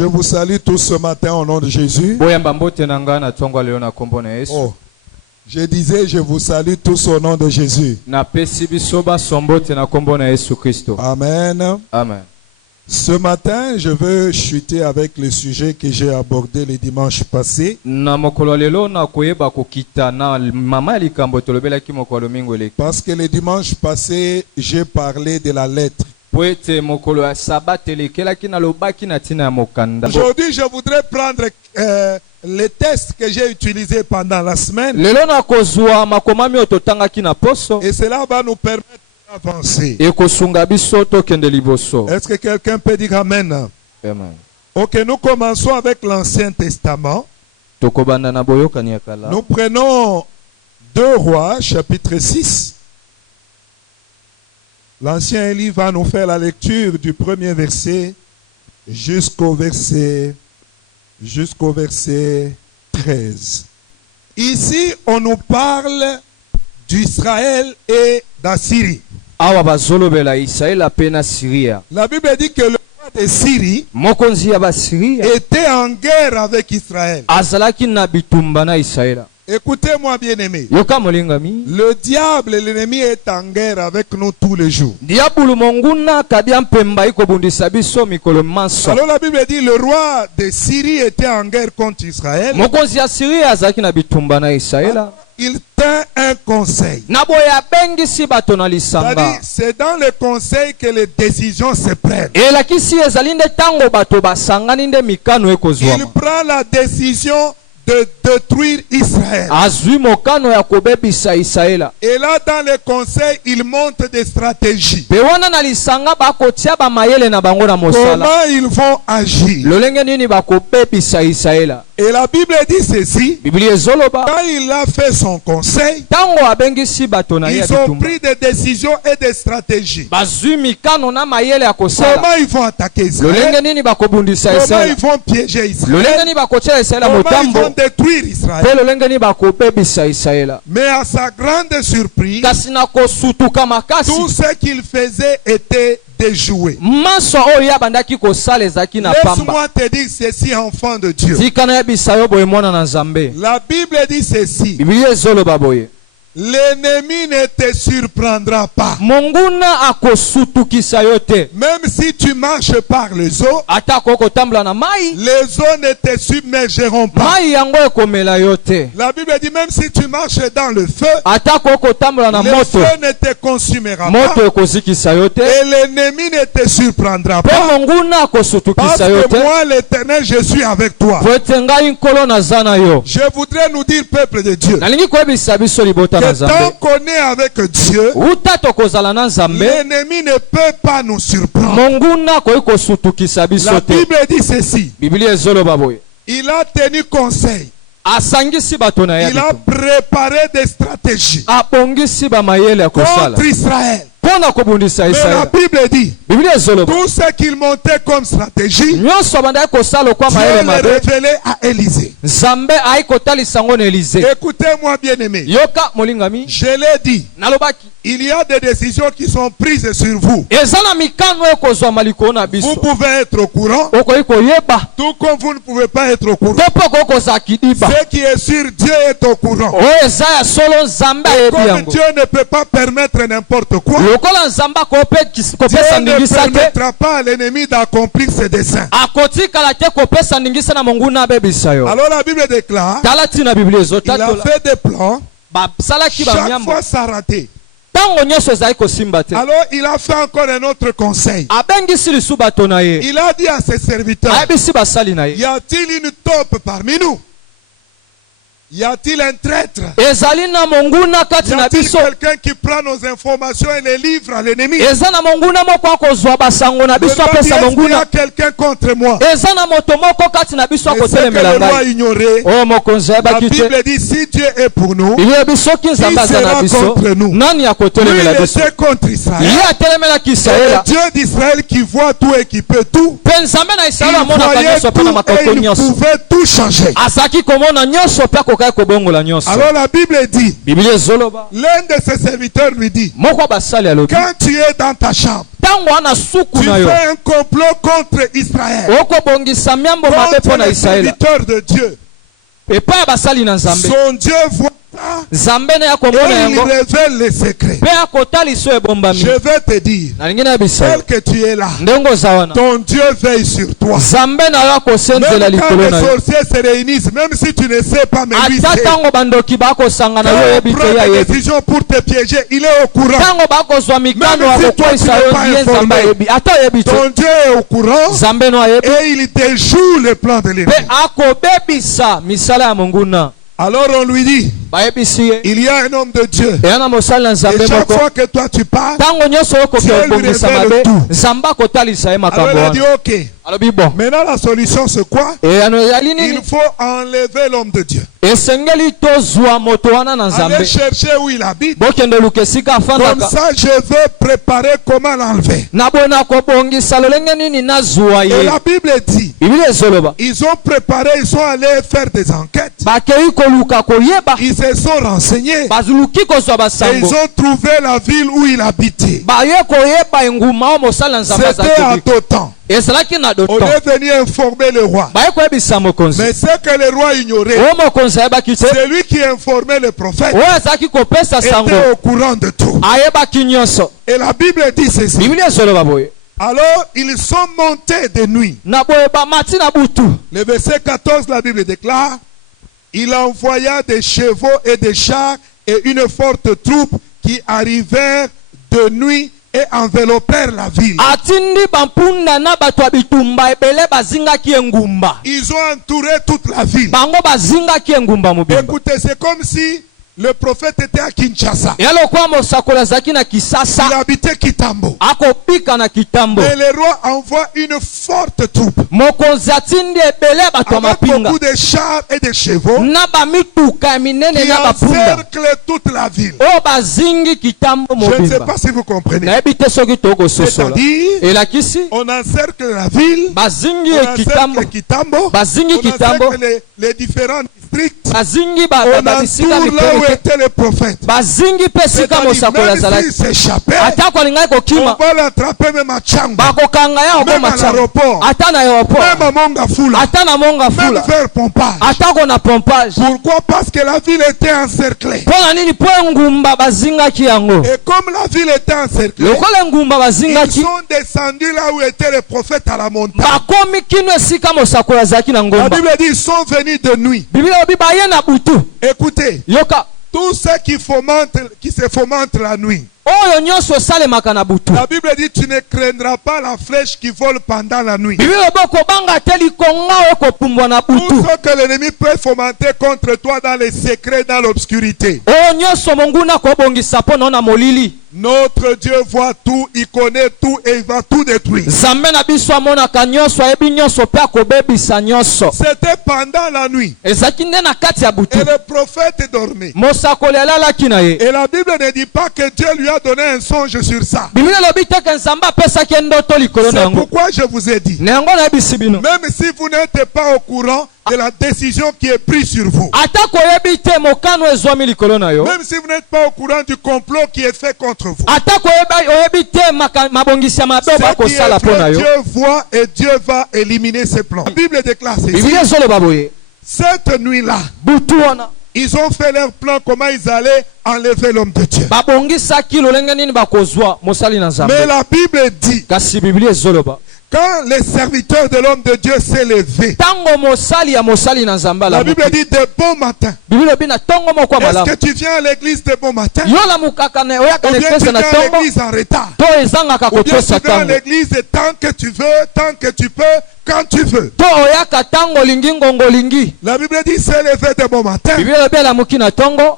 Je vous salue tous ce matin au nom de Jésus. Oh, je disais, je vous salue tous au nom de Jésus. Amen. Amen. Ce matin, je veux chuter avec le sujet que j'ai abordé le dimanche passé. Parce que le dimanche passé, j'ai parlé de la lettre. Aujourd'hui, je voudrais prendre les tests que j'ai utilisés pendant la semaine. Et cela va nous permettre d'avancer. Est-ce que quelqu'un peut dire Amen? Amen. Ok, nous commençons avec l'Ancien Testament. Nous prenons 2 Rois, chapitre 6. L'Ancien livre va nous faire la lecture du premier verset jusqu'au verset 13. Ici, on nous parle d'Israël et d'Assyrie. La Bible dit que le roi de Syrie était en guerre avec Israël. Écoutez-moi bien aimé. Le diable, l'ennemi, est en guerre avec nous tous les jours. Alors la Bible dit le roi de Syrie était en guerre contre Israël. Il tint un conseil. C'est dans le conseil que les décisions se prennent. Il prend la décision de détruire Israël. Et là, dans le conseil, il monte des stratégies. Comment ils vont agir. Et la Bible dit ceci. Quand il a fait son conseil, ils ont pris des décisions et des stratégies. Comment ils vont attaquer Israël? Comment ils vont piéger Israël? Comment ils vont détruire Israël? Mais à sa grande surprise, tout ce qu'il faisait était déjoué. Laisse-moi te dire ceci, enfant de Dieu. La Bible dit ceci. L'ennemi ne te surprendra pas. Même si tu marches par les eaux, les eaux ne te submergeront pas. La Bible dit même si tu marches dans le feu, le feu ne te consumera pas. Et l'ennemi ne te surprendra pas. Parce que moi, l'Éternel, je suis avec toi. Je voudrais nous dire, peuple de Dieu, que tant qu'on est avec Dieu, l'ennemi ne peut pas nous surprendre. La Bible dit ceci. Il a tenu conseil. Il a préparé des stratégies contre Israël. Mais la Bible dit tout ce qu'il montait comme stratégie, Dieu l'a révélé à Élisée. Écoutez-moi bien aimé. Je l'ai dit. Il y a des décisions qui sont prises sur vous. Vous pouvez être au courant, tout comme vous ne pouvez pas être au courant. Ce qui est sûr, Dieu est au courant. Et comme Dieu ne peut pas permettre n'importe quoi, Dieu ne permettra pas à l'ennemi d'accomplir ses desseins. Alors la Bible déclare, il a fait des plans, chaque fois ça a raté. Alors il a fait encore un autre conseil. Il a dit à ses serviteurs, y a-t-il une taupe parmi nous? Y a-t-il un traître? Y a-t-il quelqu'un qui prend nos informations et les livre à l'ennemi? Il y a quelqu'un contre moi. Et ce que le roi ignorait, la Bible dit si Dieu est pour nous, qui sera contre nous? Lui, il était contre Israël. Et le Dieu d'Israël qui voit tout et qui peut tout, il voyait tout et il pouvait tout changer. Alors la Bible dit, l'un de ses serviteurs lui dit, quand tu es dans ta chambre, tu fais un complot contre Israël, contre les serviteurs de Dieu. Son Dieu voit ça et il révèle les secrets. Je vais te dire, tel que tu es là, ton Dieu veille sur toi. Même quand les sorciers se réunissent, même si tu ne sais pas, mais lui sait. Quand il prend des décisions pour te piéger, il est au courant. Même si toi tu n'es pas informé, ton Dieu est au courant et il déjoue le plan de l'ennemi. Alors on lui dit, il y a un homme de Dieu. Et chaque fois que toi tu parles, Dieu lui révèle tout. Alors il a dit, ok. Maintenant la solution c'est quoi? Il faut enlever l'homme de Dieu. Aller chercher où il habite. Comme ça je veux préparer comment l'enlever. Et la Bible dit, ils ont préparé, ils sont allés faire des enquêtes. Ils se sont renseignés. Et ils ont trouvé la ville où il habitait. C'était à Dothan. On est venu informer le roi. Mais ce que le roi ignorait, c'est lui qui informait le prophète, était au courant de tout. Et la Bible dit ceci. Alors ils sont montés de nuit. Le verset 14, la Bible déclare, il envoya des chevaux et des chars et une forte troupe qui arrivèrent de nuit et enveloppèrent la ville. Ils ont entouré toute la ville. Écoutez, c'est comme si le prophète était à Kinshasa. Il habitait Kitambo. Et le roi envoie une forte troupe avec beaucoup de chars et de chevaux qui encerclent toute la ville. Je ne sais pas si vous comprenez. C'est-à-dire, on encercle la ville, on encercle Kitambo, on encercle les différents districts, on entoure là où était le prophète. C'est-à-dire, même s'il s'échappait, on va l'attraper même à Tchamba, même à l'aéroport, même à Mongafula, même vers Pompage. Pourquoi? Parce que la ville était encerclée. Et comme la ville était encerclée, ils sont descendus là où était le prophète à la montagne. La Bible dit ils sont venus de nuit. Écoutez, tous ceux qui se fomentent la nuit, la Bible dit tu ne craindras pas la flèche qui vole pendant la nuit. Tout ce que l'ennemi peut fomenter contre toi dans les secrets, dans l'obscurité. Notre Dieu voit tout, il connaît tout et il va tout détruire. C'était pendant la nuit. Et le prophète dormait. Et la Bible ne dit pas que Dieu lui a donné un songe sur ça. C'est pourquoi je vous ai dit, même si vous n'êtes pas au courant de la décision qui est prise sur vous, même si vous n'êtes pas au courant du complot qui est fait contre vous, Dieu voit et Dieu va éliminer ses plans. La Bible déclare ceci. Cette nuit-là, ils ont fait leur plan comment ils allaient enlever l'homme de Dieu. Mais la Bible dit, quand le serviteur de l'homme de Dieu s'est levé, la Bible dit de bon matin. Est-ce que tu viens à l'église de bon matin? Ou bien tu viens à l'église en retard? Ou bien tu viens à l'église tant que tu veux, tant que tu peux, quand tu veux? La Bible dit s'est levé de bon matin.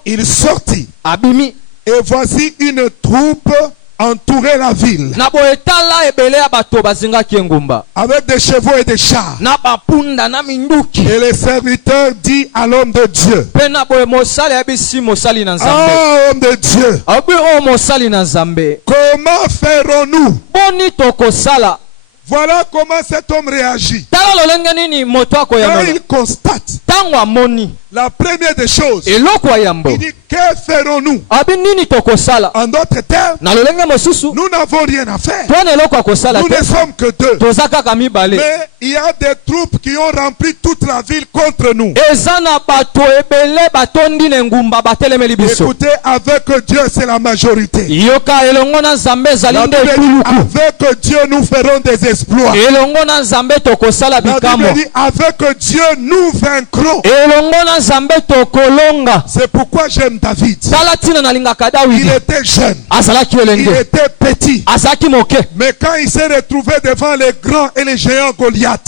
Il sortit. Et voici une troupe entourer la ville avec des chevaux et des chars. Et le serviteur dit à l'homme de Dieu, ah, homme de Dieu, comment ferons-nous? Voilà comment cet homme réagit. Quand il constate la première des choses, il dit, que ferons-nous? En d'autres termes, nous n'avons rien à faire. Nous ne sommes que deux. Mais il y a des troupes qui ont rempli toute la ville contre nous. Écoutez, avec Dieu, c'est la majorité. Avec Dieu, nous ferons des exploits. La Bible dit, avec Dieu, nous vaincrons. C'est pourquoi j'aime David. Il était jeune. Il était petit. Mais quand il s'est retrouvé devant les grands et les géants Goliath,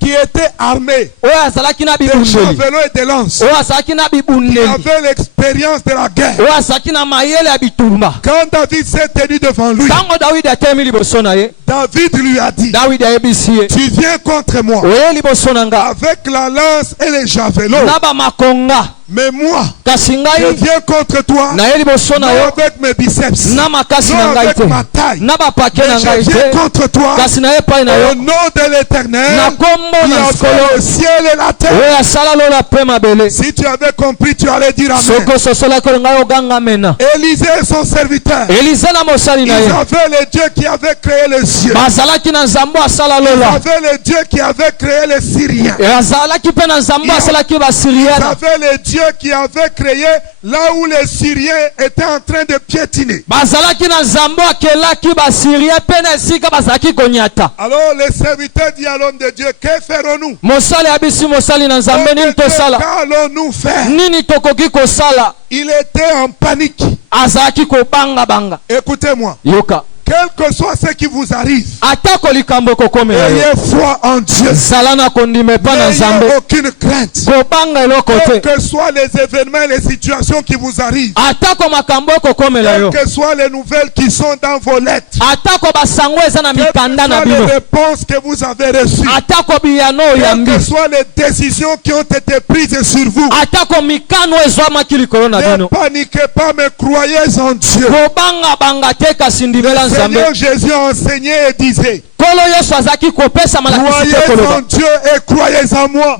qui était armé de javelots et de lances, qui avait l'expérience de la guerre, quand David s'est tenu devant lui, David lui a dit, tu viens contre moi avec la lance et les javelots, mais moi, je viens contre toi, non avec mes biceps, non avec ma taille, mais je viens contre toi au nom de l'Éternel qui a fait le ciel et la terre. Si tu avais compris, tu allais dire amen. Élisée et son serviteur, ils avaient le Dieu qui avait créé les cieux. Ils avaient le Dieu qui avait créé les Syriens. Ils avaient le Dieu qui avait créé là où les Syriens étaient en train de piétiner. Alors les serviteurs disent à l'homme de Dieu, que ferons-nous? Que allons-nous faire? Il était en panique. Écoutez-moi. Quel que soit ce qui vous arrive, ayez foi en Dieu. N'ayez aucune crainte. Quels que soient les événements et les situations qui vous arrivent, quelles que soient les nouvelles qui sont dans vos lettres, quelles que soient les réponses que vous avez reçues, quelles que soient les décisions qui ont été prises sur vous, ne paniquez pas, mais croyez en Dieu. Seigneur Jésus a enseigné et disait, croyez en Dieu et croyez en moi.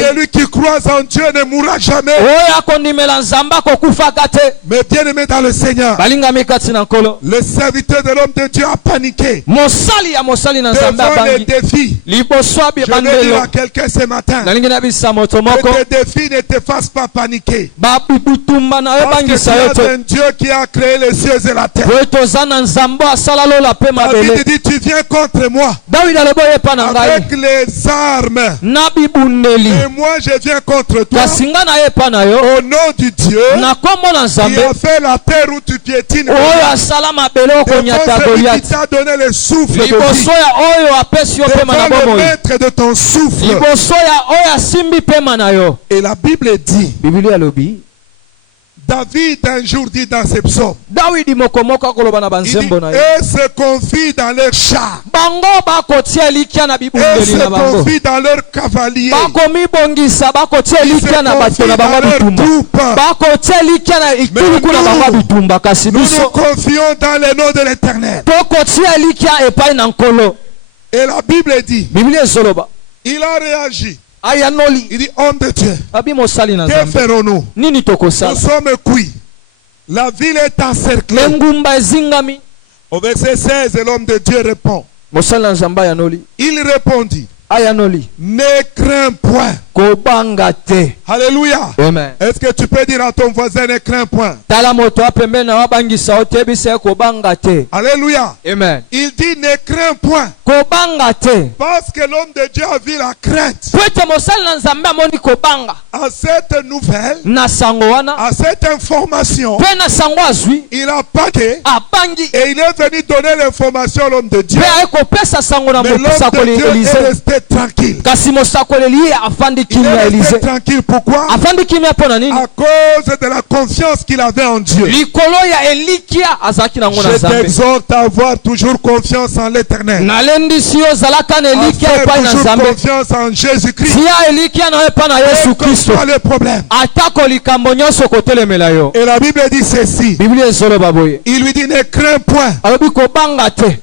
Celui qui croit en Dieu ne mourra jamais. Mais bien aimé dans le Seigneur, le serviteur de l'homme de Dieu a paniqué devant les défis. Je vais dire à quelqu'un ce matin que tes défis ne te fassent pas paniquer, parce que c'est un Dieu qui a créé les cieux et la terre. David dit, tu viens contre moi avec les armes, et moi je viens contre toi au nom du Dieu qui a fait la terre où tu piétines, celui qui t'a donné le souffle de vie, le maître de ton souffle. Et la Bible dit, David un jour dit dans ses psaumes, il dit, et se confie dans leurs chars, et se confie dans leurs cavaliers, ils se confient dans leurs troupes. Mais nous nous confions dans le nom de l'Éternel. Et la Bible dit, il a réagi. Il dit, homme de Dieu, que ferons-nous? Nous sommes cuits. La ville est encerclée. Au verset 16, l'homme de Dieu répond. Il répondit, ne crains point. Alléluia. Amen. Est-ce que tu peux dire à ton voisin, ne crains point? Alléluia. Amen. Il dit, ne crains point. Parce que l'homme de Dieu a vu la crainte à cette nouvelle, à cette information. Il a paniqué et il est venu donner l'information à l'homme de Dieu. Mais l'homme de Dieu est resté tranquille. Il est resté tranquille. Pourquoi? À cause de la confiance qu'il avait en Dieu. Je t'exhorte à avoir toujours confiance en l'Éternel. À faire toujours confiance en Jésus-Christ. Quelle que soit le problème. Et la Bible dit ceci. Il lui dit ne crains point.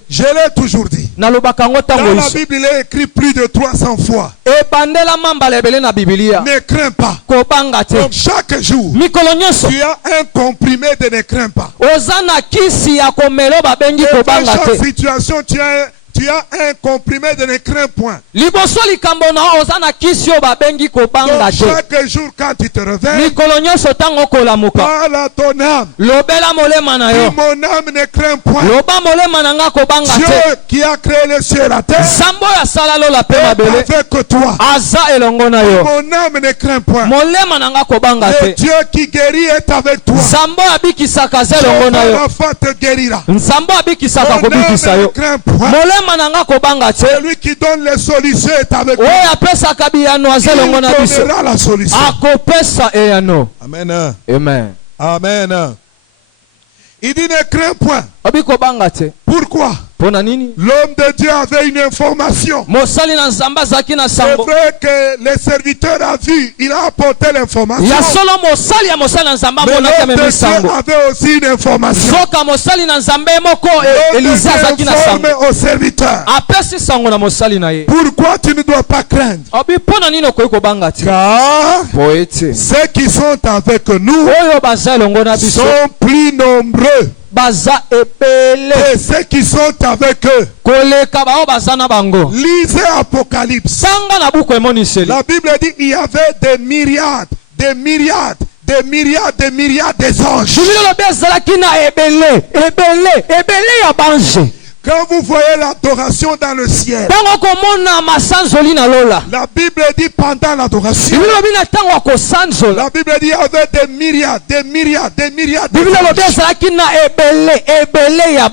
Je l'ai toujours dit. Dans la Bible, il est écrit plus de 300 fois. Ne crains pas. Donc chaque jour, tu as un comprimé de ne crains pas. Dans chaque situation, tu as un comprimé de ne crains point. Donc chaque jour quand tu te réveilles, parle à ton âme. Dis, mon âme ne craint point. Dieu qui a créé le ciel et la terre est avec toi. Mon âme ne craint point. Le Dieu qui guérit est avec toi. Jehovah te guérira. Mon âme ne craint point. Celui qui donne les solutions est avec toi. Il donnera la solution. Amen. Amen. Amen. Il dit ne crains point. Pourquoi? L'homme de Dieu avait une information. C'est vrai que le serviteur a vu, il a apporté l'information. Mais l'homme de Dieu avait aussi une information. L'homme informe au serviteur. Pourquoi tu ne dois pas craindre? Car ceux qui sont avec nous sont plus nombreux et ceux qui sont avec eux. Lisez Apocalypse. La Bible dit il y avait des myriades des anges. Quand vous voyez l'adoration dans le ciel, la Bible dit pendant l'adoration, la Bible dit il y avait des myriades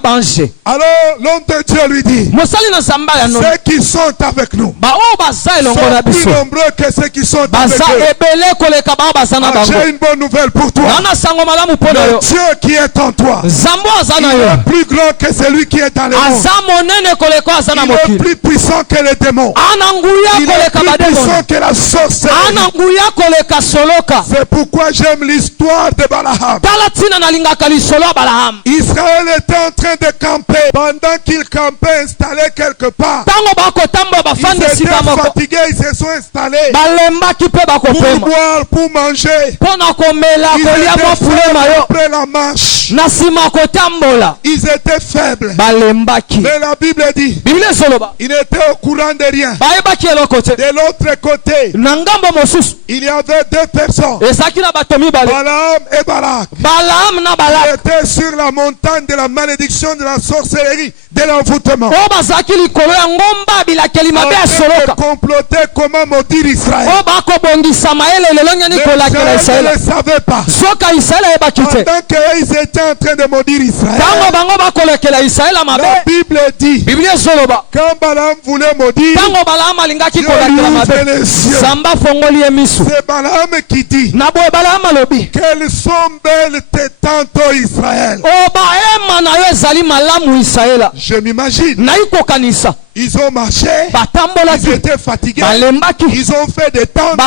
d'anges. Alors l'homme de Dieu lui dit, ceux qui sont avec nous sont plus nombreux que ceux qui sont avec eux. J'ai une bonne nouvelle pour toi. Le Dieu qui est en toi, il est plus grand que celui qui est dans les mondes. Il est plus puissant que les démons. Il est plus puissant que la sorcellerie. C'est pourquoi j'aime l'histoire de Balaam. Israël était en train de camper. Pendant qu'il campait installé quelque part, ils étaient fatigués, ils se sont installés pour boire, pour manger. Ils étaient faibles après la marche. Ils étaient faibles. Mais la Bible dit, ils étaient au courant de rien. De l'autre côté, il y avait deux personnes, Balaam et Balak. Ils étaient sur la montagne de la malédiction, de la sorcellerie, de l'envoûtement. Ils complotaient comment maudire Israël. Mais Israël ne le savait pas. Pendant qu'ils étaient en train de maudire Israël, la Bible dit, quand Balaam voulait maudire, Dieu lui ouvre les yeux. C'est Balaam qui dit, quelles sont belles tes tentes, ô Israël. Je m'imagine. Ils ont marché, ils étaient fatigués, ils ont fait des tentes pour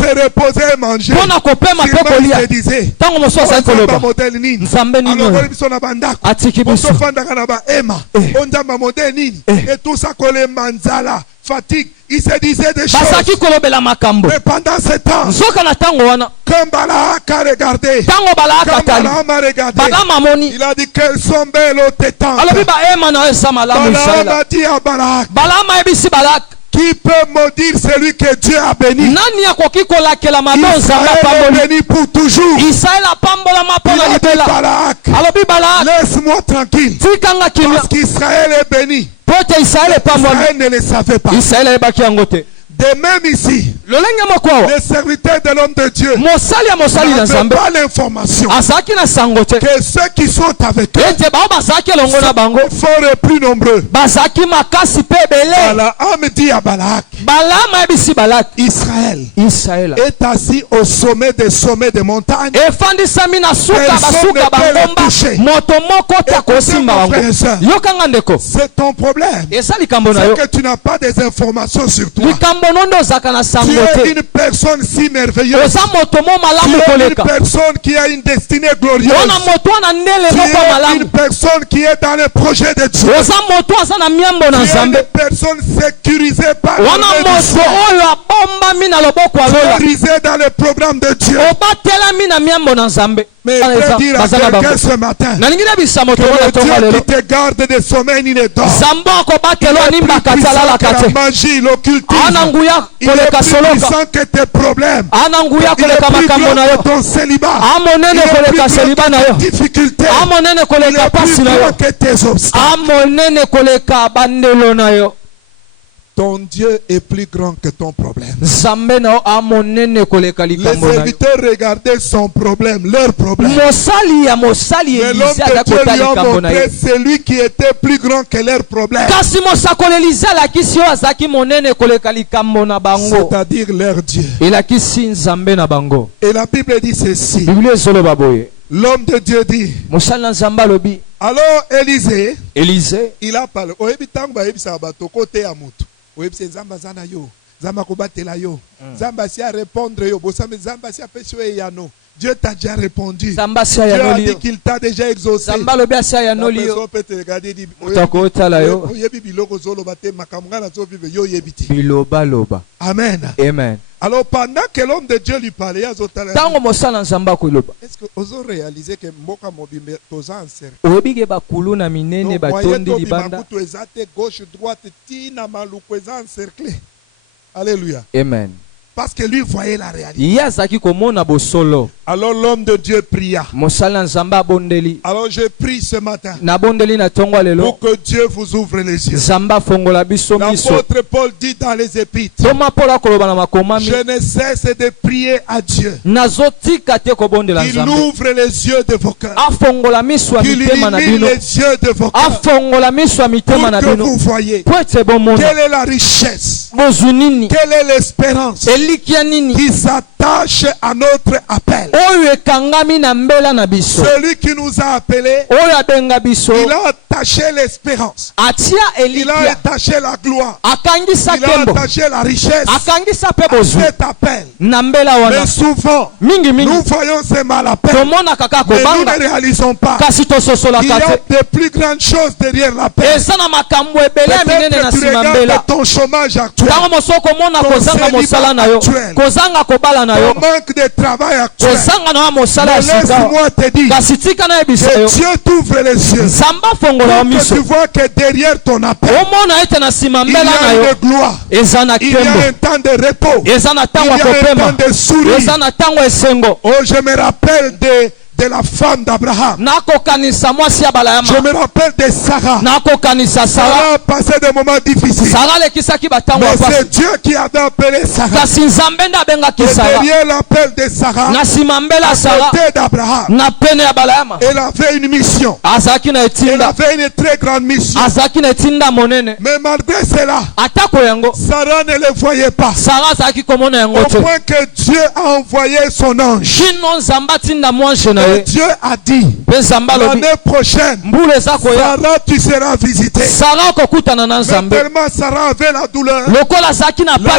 se reposer et manger. Sûrement ils se disaient, alors et tout ça qu'on les manzala, fatigue. Il se disait des choses. Mais pendant ce temps, quand Balak a regardé, Balaam a regardé, il a dit qu'elles sont belles aux tétans. Balaam a dit à Balak, qui peut maudire celui que Dieu a béni? Israël est béni pour toujours. Il a dit Balak, laisse-moi tranquille, parce qu'Israël est béni. Israël ne le savait pas. De même ici, le serviteur de l'homme de Dieu n'avait pas l'information que ceux qui sont avec eux sont plus nombreux. Balaam dit à Balak, Israël est assis au sommet des sommets des montagnes. Personne ne peut le toucher. Écoutez, mon frère et soeur, c'est ton problème. C'est que tu n'as pas des informations sur toi. es une personne si merveilleuse. Tu es une personne qui a une destinée glorieuse. Tu es une personne qui est dans le projet de Dieu. Tu es une personne sécurisée par le sécurisée dans le programme de Dieu. Mais je veux dire à quelqu'un ce matin que le Dieu qui te garde des sommeils ni des dors, il est plus puissant que la magie, l'occultisme. Il est plus puissant que tes problèmes. Il est plus grand que ton célibat. Il est plus grand que tes difficultés. Il est plus grand que tes obstacles. Ton Dieu est plus grand que ton problème. Les serviteurs regardaient son problème, leur problème. Mais l'homme de Dieu lui a montré celui qui était plus grand que leur problème. C'est-à-dire leur Dieu. Et la Bible dit ceci. L'homme de Dieu dit. Alors Élisée, il a parlé. Dieu t'a déjà répondu. Dieu a dit qu'il t'a déjà exaucé. Amen. Amen. Alors pendant que l'homme de Dieu lui parlait, est-ce que vous avez réalisé que Mboka Mobimbe toza encerclé? Gauche, droite, tina maluko eza encerclé. Alléluia. Amen. Parce que lui voyait la réalité. Alors l'homme de Dieu pria. Alors je prie ce matin pour que Dieu vous ouvre les yeux. L'apôtre Paul dit dans les Épîtres, je ne cesse de prier à Dieu qu'il ouvre les yeux de vos cœurs, qu'il illumine les yeux de vos cœurs, pour que vous voyez quelle est la richesse, quelle est l'espérance qui s'attache à notre appel. Celui qui nous a appelés, il a attaché l'espérance, il a attaché la gloire, il a attaché la richesse à cet appel. Mais souvent, nous voyons ces mal appels, mais nous ne réalisons pas qu'il y a de plus grandes choses derrière l'appel. Peut-être que tu regardes ton chômage actuel, ton célibat actuel, ton manque de travail actuel. Mais laisse-moi te dire que Dieu t'ouvre les yeux pour que tu vois que derrière ton appel, il y a une gloire, il y a un temps de repos, il y a un temps de sourire. Oh, je me rappelle de la femme d'Abraham. Je me rappelle de Sarah. Sarah a passé des moments difficiles. Mais c'est Dieu qui avait appelé Sarah. Et derrière l'appel de Sarah, à côté d'Abraham, elle avait une mission. Elle avait une très grande mission. Mais malgré cela, Sarah ne le voyait pas. Au point que Dieu a envoyé son ange. Et Dieu a dit, l'année prochaine, Sarah, tu seras visité. Mais tellement Sarah avait la douleur, la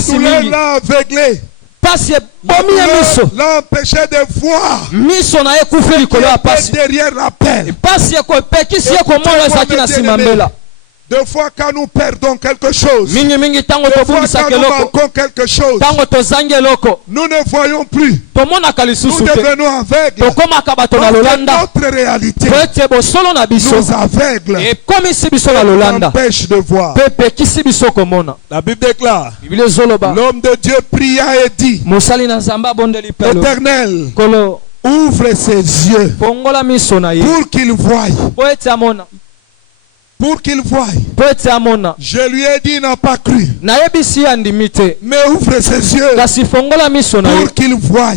douleur l'a aveuglée. La douleur l'a empêché de voir. Derrière l'appel. Deux fois quand nous perdons quelque chose, deux fois quand nous manquons quelque chose, nous ne voyons plus. Nous devenons aveugles. Notre réalité nous aveugle et nous empêche de voir. La Bible déclare, l'homme de Dieu pria et dit, Éternel, ouvre ses yeux pour qu'il voie. Pour qu'il voie. Je lui ai dit, il n'a pas cru. Mais ouvre ses yeux pour qu'il voie.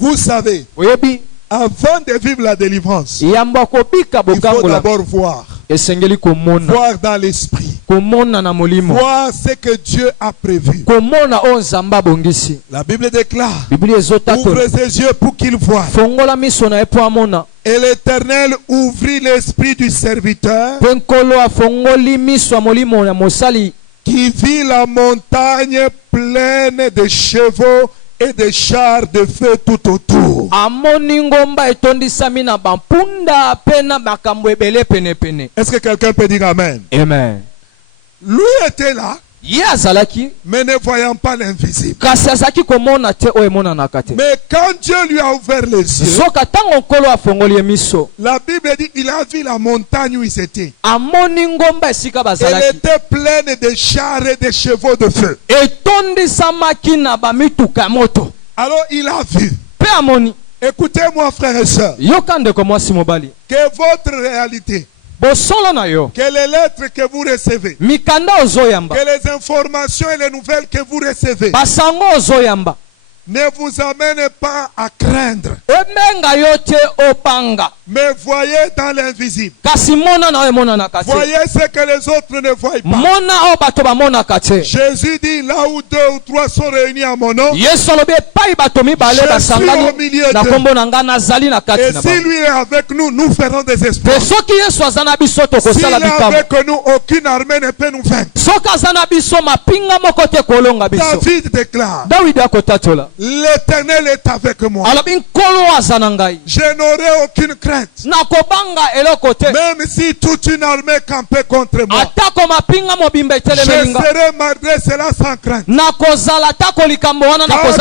Vous savez, avant de vivre la délivrance, il faut d'abord voir. Voir dans l'esprit. Voir ce que Dieu a prévu. La Bible déclare, ouvre ses yeux pour qu'il voie. Et l'Éternel ouvrit l'esprit du serviteur qui vit la montagne pleine de chevaux et de chars de feu tout autour. Est-ce que quelqu'un peut dire amen? Amen. Lui était là, mais ne voyant pas l'invisible. Mais quand Dieu lui a ouvert les yeux, la Bible dit qu'il a vu la montagne où il était. Elle était pleine de chars et de chevaux de feu. Alors il a vu. Écoutez-moi, frères et sœurs, que votre réalité, que les lettres que vous recevez, que les informations et les nouvelles que vous recevez ne vous amènent pas à craindre, mais voyez dans l'invisible. Voyez ce que les autres ne voient pas. Jésus dit, là où 2 ou 3 sont réunis à mon nom, je suis au milieu d'eux. Et si lui est avec nous, nous ferons des espoirs. S'il est avec nous, aucune armée ne peut nous vaincre. David déclare, l'Éternel est avec moi. Je n'aurai aucune crainte. Même si toute une armée campait contre moi, je serai malgré cela sans crainte. Car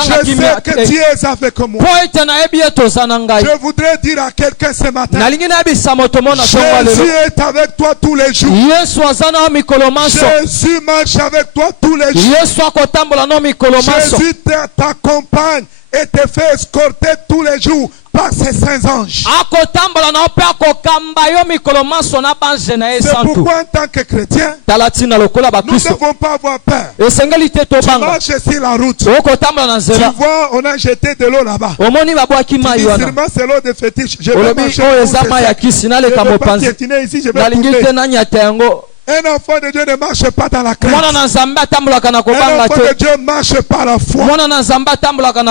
je sais que Dieu est avec moi. Je voudrais dire à quelqu'un ce matin, Jésus est avec toi tous les jours. Jésus marche avec toi tous les jours. Jésus t'accompagne et te fait escorter tous les jours par ses saints anges. C'est pourquoi en tant que chrétien, nous ne devons pas avoir peur. Tu marches sur la route. Tu vois, on a jeté de l'eau là-bas. Tu dis sûrement c'est l'eau de fétiche. Je vais marcher. Je ne vais pas piétiner ici, je vais tourner. Un enfant de Dieu ne marche pas dans la crainte. Un enfant de Dieu marche par la foi.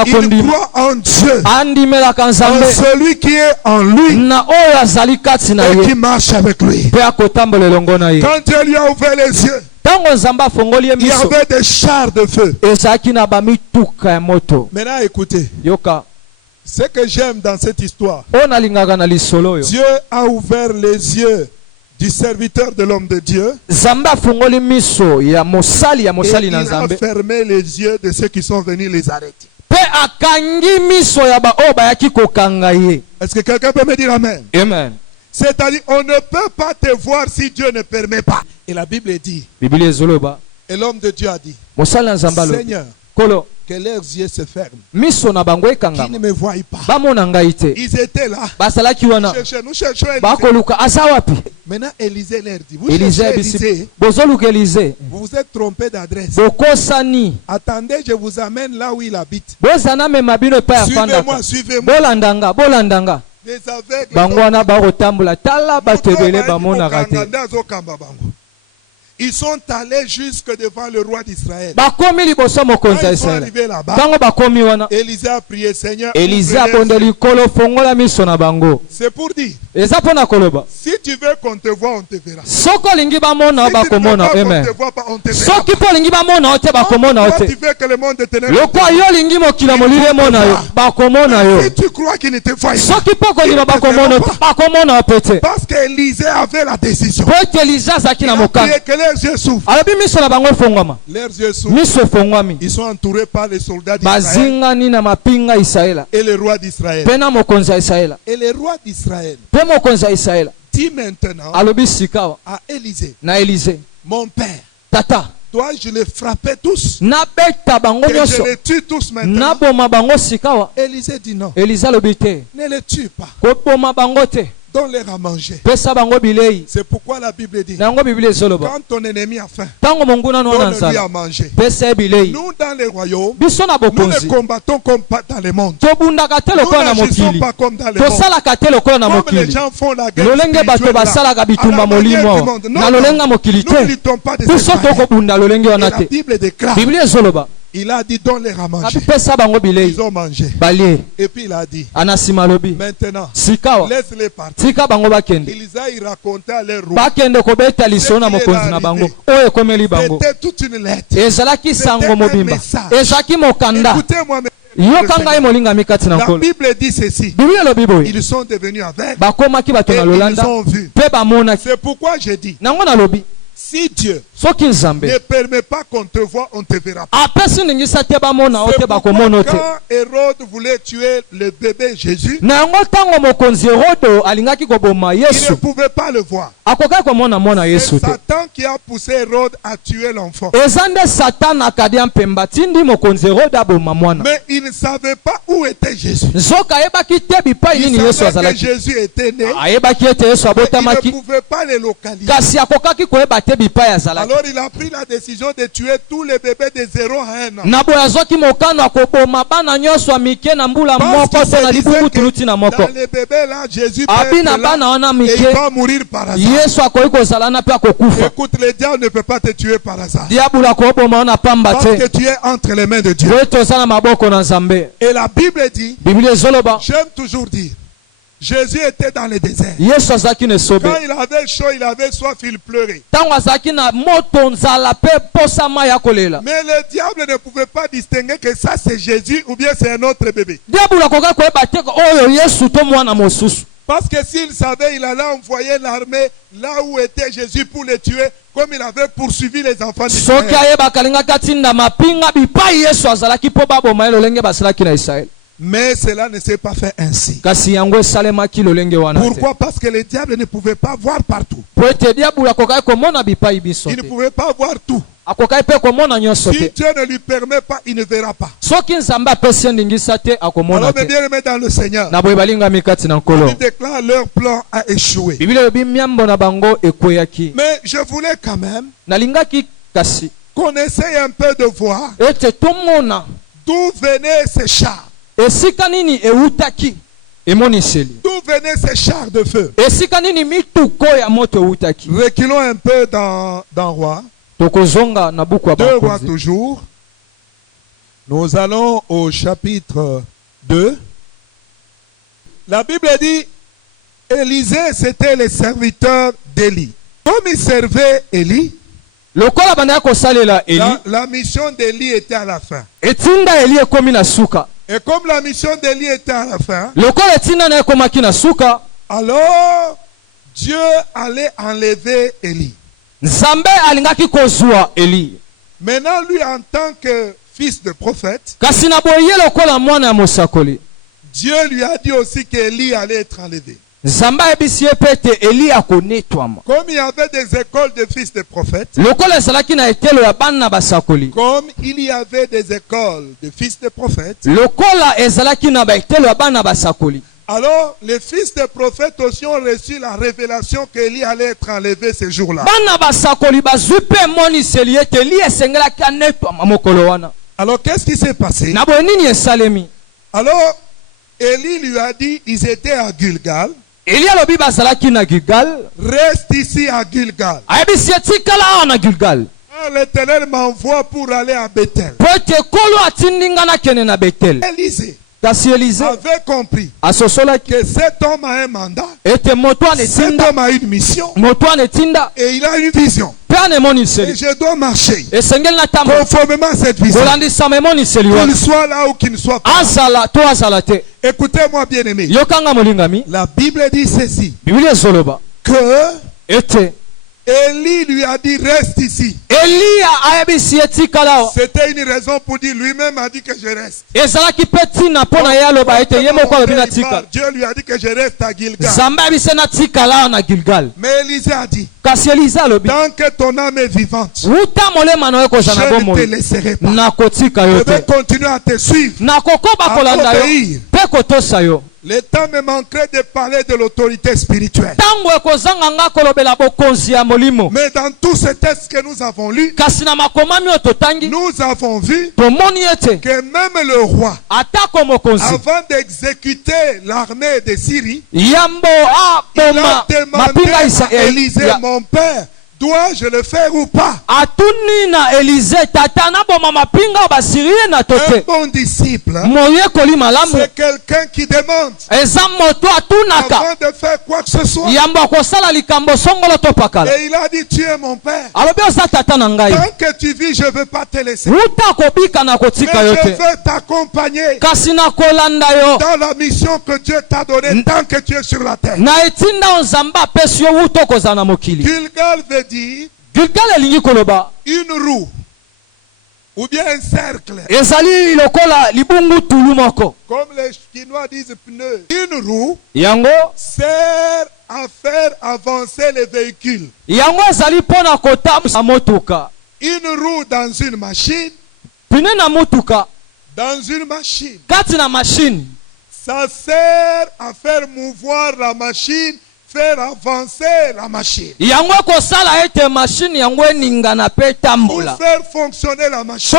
Il croit en Dieu, en celui qui est en lui et qui marche avec lui. Quand Dieu lui a ouvert les yeux, il y avait des chars de feu. Maintenant écoutez, ce que j'aime dans cette histoire, Dieu a ouvert les yeux du serviteur de l'homme de Dieu, et il a fermé les yeux de ceux qui sont venus les arrêter. Est-ce que quelqu'un peut me dire amen? Amen. C'est-à-dire, on ne peut pas te voir si Dieu ne permet pas. Et la Bible dit, et l'homme de Dieu a dit, Seigneur, que leurs yeux se ferment, qu'ils ne me voient pas. Ils étaient là. Nous cherchons Élisée. Maintenant Élisée leur dit, vous cherchez Élisée, vous vous êtes trompé d'adresse. Attendez, je vous amène là où il habite. Suivez-moi, suivez-moi. Des aveugles, ils sont allés jusque devant le roi d'Israël. Quand ils sont arrivés là-bas, Élisée a prié, Seigneur, c'est pour dire, si tu veux qu'on te voit, on te verra. Si tu ne veux pas qu'on te voit pas, on te verra. Toi, tu veux que le monde te verra. Si tu crois qu'il ne te voit pas, parce qu'Élisée avait la décision. Il a prié que leurs yeux s'ouvrent. Leurs yeux s'ouvrent. Ils sont entourés par les soldats d'Israël et le roi d'Israël. Et le roi d'Israël dit maintenant à Élisée, mon père, dois-je les frapper tous? Que je les tue tous maintenant? Élisée dit non. Ne les tue pas. Donne-leur à manger. C'est pourquoi la Bible dit, quand ton ennemi a faim, donne-lui à manger. Nous dans les royaumes, nous ne combattons comme dans le monde. Nous n'agissons pas comme dans le monde. Comme les gens font la guerre spirituelle, nous ne luttons pas de cette manière. Et la Bible déclare, Il a dit donne-leur à manger. Ils ont mangé. Et puis il a dit maintenant laisse-les partir. Ils racontaient à leur roi. C'était toute une lettre. C'était un message. Écoutez-moi. La Bible dit ceci. Ils sont devenus aveugles et ils ont vu. C'est pourquoi je dis, si Dieu ne permet pas qu'on te voie, on ne te verra pas. C'est pourquoi quand Hérode voulait tuer le bébé Jésus, il ne pouvait pas le voir. C'est Satan qui a poussé Hérode à tuer l'enfant. Mais il ne savait pas où était Jésus. Il savait que Jésus était né, mais il ne pouvait pas le localiser. Alors il a pris la décision de tuer tous les bébés de 0 à 1 an. Parce qu'il disait que dans les bébés là, Jésus peut être là et il va mourir par hasard. Écoute, le diable ne peut pas te tuer par hasard. Parce que tu es entre les mains de Dieu. Et la Bible dit, j'aime toujours dire, Jésus était dans le désert. Quand il avait chaud, il avait soif, il pleurait. Mais le diable ne pouvait pas distinguer que ça c'est Jésus ou bien c'est un autre bébé. Parce que s'il savait, il allait envoyer l'armée là où était Jésus pour le tuer, comme il avait poursuivi les enfants d'Israël. Mais cela ne s'est pas fait ainsi. Pourquoi? Parce que le diable ne pouvait pas voir partout. Il ne pouvait pas voir tout. Si Dieu ne lui permet pas, il ne verra pas. Alors mes bien-aimés dans le Seigneur, il déclare leur plan a échoué. Mais je voulais quand même qu'on essaye un peu de voir d'où venaient ces chars. D'où venaient ces chars de feu? Reculons un peu dans Roi. 2 Rois toujours. Nous allons au chapitre 2. La Bible dit, Élisée c'était le serviteur d'Élie. Comme il servait Élie, la mission d'Élie était à la fin. Et comme la mission d'Élie était à la fin, alors Dieu allait enlever Élie. Maintenant, lui en tant que fils de prophète, Dieu lui a dit aussi qu'Élie allait être enlevé. Comme il y avait des écoles de fils de prophètes, comme il y avait des écoles de fils de prophètes, alors les fils de prophètes aussi ont reçu la révélation qu'Élie allait être enlevé ce jour-là. Alors qu'est-ce qui s'est passé? Alors Élie lui a dit, ils étaient à Gilgal. Reste ici à Gilgal. L'Éternel m'envoie pour aller à Bethel. Élisée avait compris que cet homme a un mandat, cet homme a une mission et il a une vision. Et je dois marcher conformément à cette vision. Qu'il soit là ou qu'il ne soit pas. Écoutez-moi bien aimé. La Bible dit ceci. Que Élie lui a dit reste ici. C'était une raison pour dire lui-même a dit que je reste. Dieu lui a dit que je reste à Gilgal. Mais Élisée a dit, tant que ton âme est vivante, je ne te laisserai pas. Je vais continuer à te suivre, à obéir. Le temps me manquerait de parler de l'autorité spirituelle. Mais dans tous ces textes que nous avons lus, nous avons vu que même le roi, avant d'exécuter l'armée de Syrie, il a demandé à Élisée, mon père, Dois-je le faire ou pas? Un bon disciple, c'est quelqu'un qui demande avant de faire quoi que ce soit. Et il a dit, tu es mon père. Tant que tu vis, je ne veux pas te laisser. Mais je veux t'accompagner dans la mission que Dieu t'a donnée tant que tu es sur la terre. Gilgal veut dire une roue ou bien un cercle. Comme les Chinois disent pneu. Une roue sert à faire avancer les véhicules. Une roue dans une machine. Dans une machine. Ça sert à faire mouvoir la machine, faire avancer la machine. Pour faire fonctionner la machine.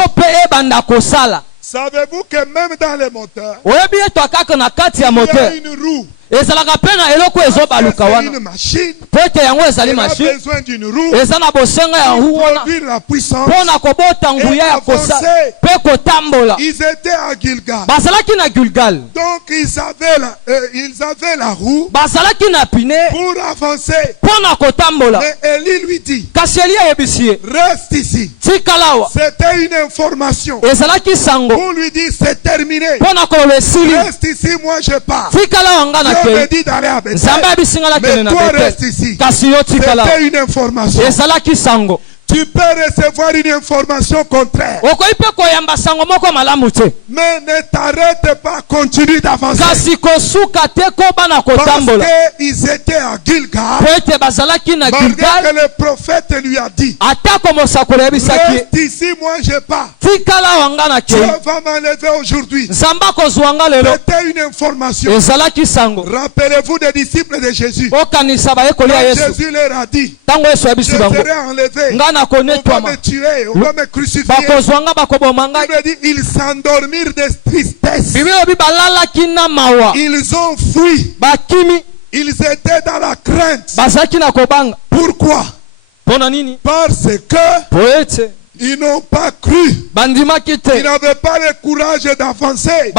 Savez-vous que même dans les moteurs, il y a une roue. Une machine. Elle a besoin d'une roue pour produire la puissance et avancer. Ils étaient à Gilgal. Donc ils avaient la roue pour avancer. Mais Élie lui dit, reste ici. C'était une information pour lui dire, c'est terminé. Reste ici, moi je pars. Dieu me dit d'aller à Bethel, mais toi reste ici. C'était une information. Tu peux recevoir une information contraire. Mais ne t'arrête pas, continue d'avancer. Parce qu'ils étaient à Gilgal. Malgré que le prophète lui a dit, reste ici, moi je pars. Dieu va m'enlever aujourd'hui. C'était une information. Rappelez-vous des disciples de Jésus. Quand Jésus leur a dit, je serai enlevé. On va me tuer, on va me crucifier. Ils s'endormirent de tristesse. Ils ont fui. Ils étaient dans la crainte. Pourquoi? Parce que ils n'ont pas cru. Ils n'avaient pas le courage d'avancer.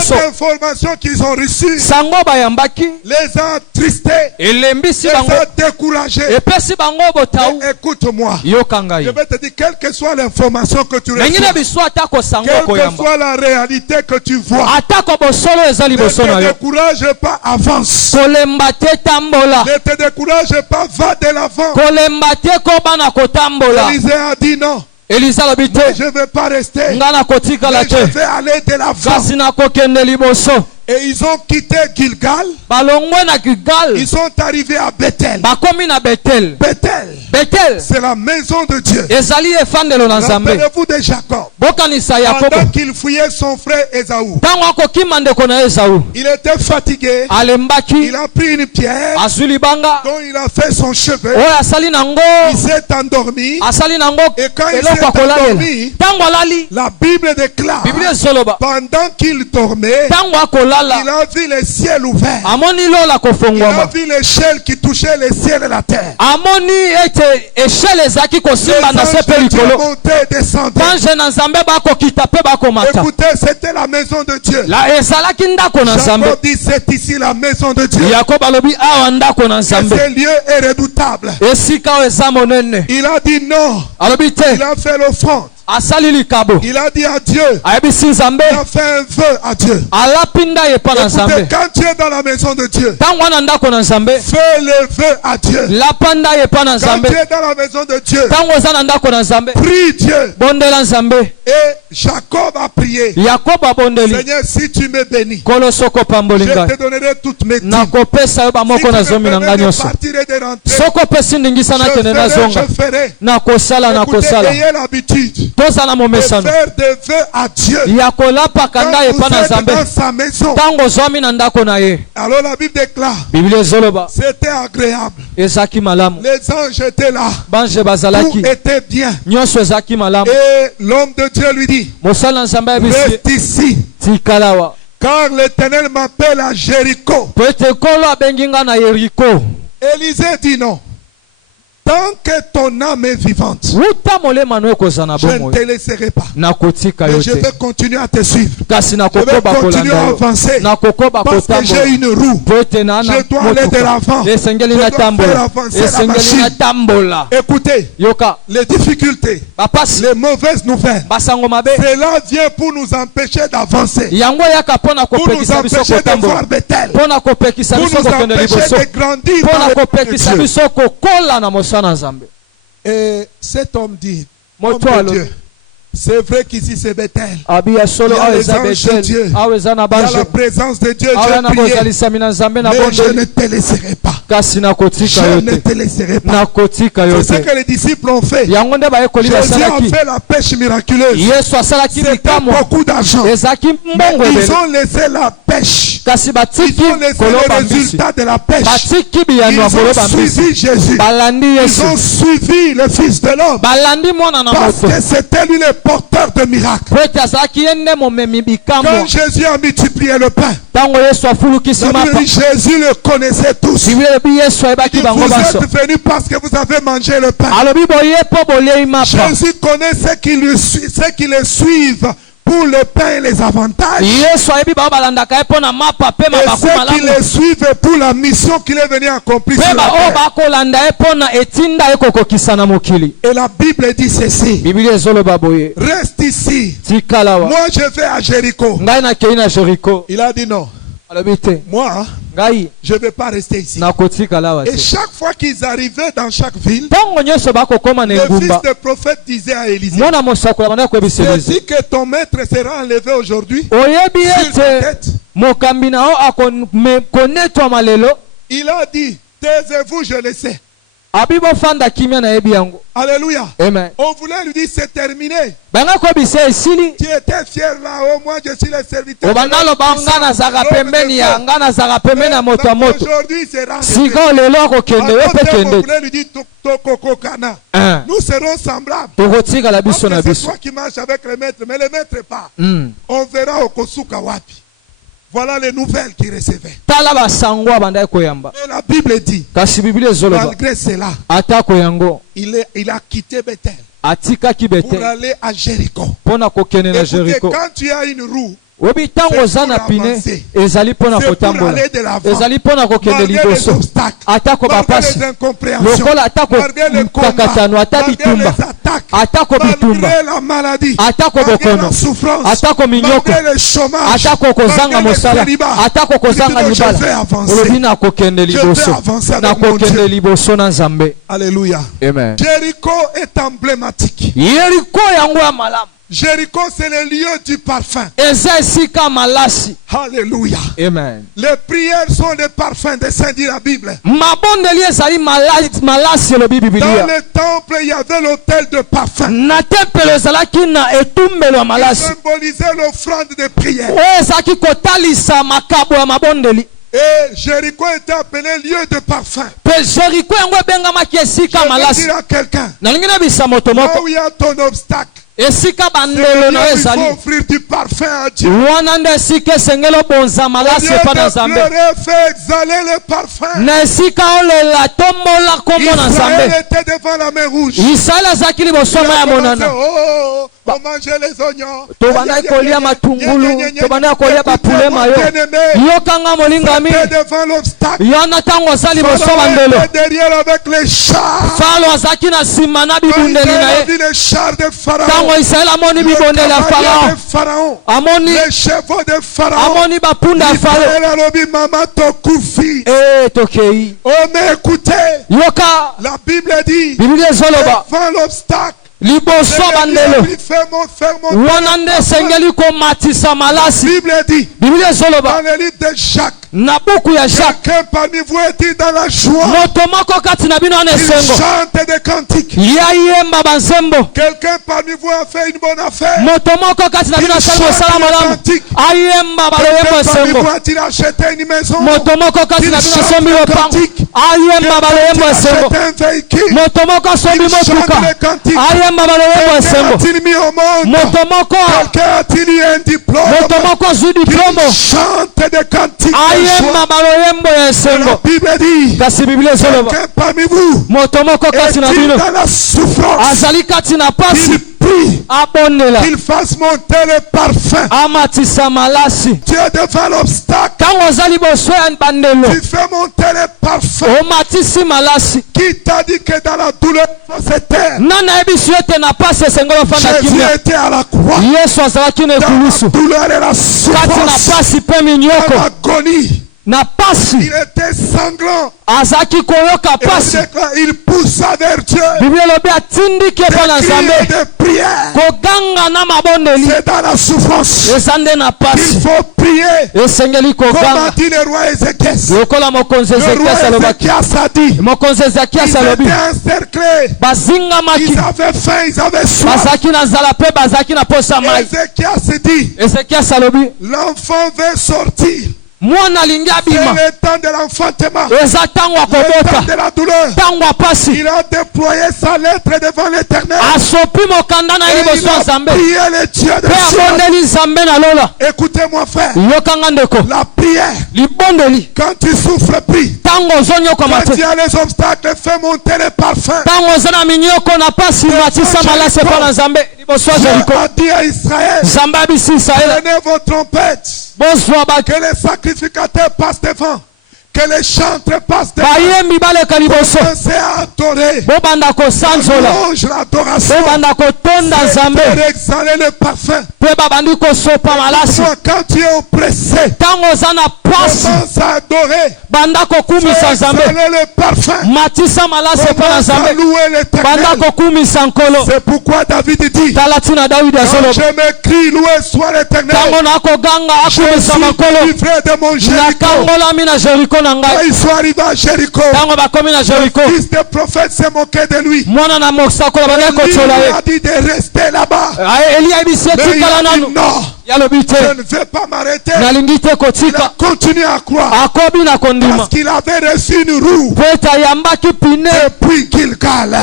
Cette information qu'ils ont reçue les a attristés, les a découragés. Écoute-moi, je vais te dire, quelle que soit l'information que tu reçois, quelle que soit la réalité que tu vois, ne te décourage pas, avance. Ne te décourage pas, va de l'avant. Élisée a dit non. Je ne vais pas rester. Mais je vais aller de l'avant. Et ils ont quitté Gilgal. Ils sont arrivés à Bethel. Bethel, c'est la maison de Dieu. Rappelez-vous de Jacob. Pendant qu'il fouillait son frère Ésaü, il était fatigué. Il a pris une pierre dont il a fait son cheveu. Il s'est endormi. Et quand il s'est endormi, la Bible déclare, pendant qu'il dormait, il a vu le ciel ouvert. Il a vu l'échelle qui touchait le ciel et la terre. Les anges montaient et descendaient. Écoutez, c'était la maison de Dieu. Jacob dit, c'est ici la maison de Dieu. Ce lieu est redoutable. Il a dit non. Il a fait l'offrande. Il a dit à Dieu. Il a fait un vœu à Dieu. Écoutez, quand tu es dans la maison de Dieu, fais le vœu à Dieu. Quand tu es dans la maison de Dieu, prie Dieu. Et Jacob a prié, Seigneur, si tu me bénis, je te donnerai toutes mes dîmes. Si tu me permets de partir et de rentrer, je ferai. Écoutez, ayez l'habitude de faire des vœux à Dieu quand vous êtes dans sa maison. Alors la Bible déclare, c'était agréable. Les anges étaient là. Tout était bien. Et l'homme de Dieu lui dit, reste ici, car l'Éternel m'appelle à Jéricho. Élisée dit non. Tant que ton âme est vivante, je ne te laisserai pas. Mais je vais continuer à te suivre. Je vais continuer à avancer. Parce que j'ai une roue. Je dois aller de l'avant. Je dois faire avancer la machine. Écoutez, les difficultés, les mauvaises nouvelles, cela vient pour nous empêcher d'avancer. Pour nous empêcher de voir Bethel. Pour nous empêcher de grandir. Et cet homme dit, homme de Dieu, c'est vrai qu'ici c'est Bethel. Il y a les anges de Dieu. Il y a la présence de Dieu. J'ai prié. Mais je ne te laisserai pas. Je ne te laisserai pas. C'est ce que les disciples ont fait. Jésus a fait la pêche miraculeuse. C'était beaucoup d'argent. Mais ils ont laissé la pêche. Ils ont laissé le résultat de la pêche. Ils ont suivi Jésus. Ils ont suivi le Fils de l'homme. Parce que c'était lui le porteur de miracles. Quand Jésus a multiplié le pain, Jésus le connaissait tous. Vous êtes venus parce que vous avez mangé le pain. Jésus connaît ceux qui le suivent pour le pain et les avantages. Et ceux qui le suivent pour la mission qu'il est venu accomplir sur la terre. Et la Bible dit ceci. Reste ici. Moi je vais à Jéricho. Il a dit non. Moi, je ne vais pas rester ici. Et chaque fois qu'ils arrivaient dans chaque ville, le fils de prophète disait à Élisée, je dis que ton maître sera enlevé aujourd'hui sur ta tête. Il a dit, taisez-vous, je le sais. Alléluia. Amen. On voulait lui dire c'est terminé. Tu étais fier là-haut, moi je suis le serviteur. Aujourd'hui c'est rendu. On voulait lui dire nous serons semblables. C'est toi qui marches avec le maître, mais le maître pas. On verra au Kosuka Wapi. Voilà les nouvelles qu'il recevait. Et la Bible dit, malgré cela, il a quitté Bethel pour aller à Jéricho. Écoutez, quand tu as une roue, c'est pour avancer. C'est pour aller de l'avant. Malgré les obstacles, malgré les incompréhensions, malgré le combat, malgré les attaques, malgré la maladie, malgré la souffrance, malgré le chômage, malgré le célibat, je vais avancer avec mon Dieu. Alléluia. Amen. Jéricho est emblématique. Jéricho, c'est le lieu du parfum. Alléluia. Amen. Les prières sont des parfums, descend dit la Bible. Dans le temple, il y avait l'autel de parfum. Il symbolisait l'offrande de prière. Et Jéricho était appelé lieu de parfum. Je vais dire à quelqu'un, là où il y a ton obstacle, il faut offrir du parfum à Dieu. Au lieu de pleurer, fait exhaler le parfum. Israël était devant la mer rouge. On mangeait les oignons. C'était devant l'obstacle. Pharaon était derrière avec les chars. Quand il a vu les chars de Pharaon, les chevaux de Pharaon, Israël a dit maman tokufi. Oh mais écoutez, la Bible dit devant l'obstacle, liboso bandelo wanande sengeli ko matisa malasi. Biblia ezoloba dans le livre de Jacques, na buku ya Jacques, quelqu'un parmi vous est dans la joie, motomoko kati na bino anesengo, il chante des cantiques, yayemba banzembo. Quelqu'un parmi vous a fait une bonne affaire, motomoko kati na bino asalmo sala malamu, ayemba baloyembo esengo. Il a acheté une maison, motomoko kati na bino asombi lopango, ayemba baloyembo esengo. Motomoko asombi motuka, quelqu'un mis au monde, quelqu'un a-t-il eu un diplôme, qui chante des cantiques de La Bible dit, quelqu'un parmi vous est-il dans la souffrance, qu'il prie, qu'il fasse monter le parfum. Tu es devant l'obstacle, tu fais monter le parfum. Qui t'a dit que dans la douleur c'est terre? Jésus était à la croix. Dans la douleur et la souffrance, dans l'agonie, il était sanglant. Il poussa vers Dieu des cris de prière. C'est dans la souffrance qu'il faut prier. Comme a dit le roi Ézéchias. Le roi Ézéchias a dit, ils étaient encerclés, ils avaient faim, ils avaient soif. Ézéchias dit, l'enfant veut sortir. C'est le temps de l'enfantement, le temps de la douleur. Il a déployé sa lettre devant l'Éternel et il a prié le Dieu de ciel. Écoutez-moi frère, la prière, quand tu souffres, prie. Quand tu as les obstacles, fais monter le parfum. Dieu a dit à Israël, prenez vos trompettes, que les sacrificateurs passent devant, que les chantres passent devant. Commencez à adorer. Louange, l'adoration. C'est pour exhaler le parfum. Quand tu es oppressé, commence à adorer. Fais exhaler le parfum. Commence à louer l'Éternel. C'est pourquoi David dit, quand je m'écris, loué soit l'Éternel, je suis livré de mon Jéricho. Quand ils sont arrivés à Jéricho, le fils de prophète s'est moqué de lui. Élie a dit de rester là-bas. Mais il a dit non. Je ne vais pas m'arrêter. Il a continué à croire parce qu'il avait reçu une roue depuis Gilgal.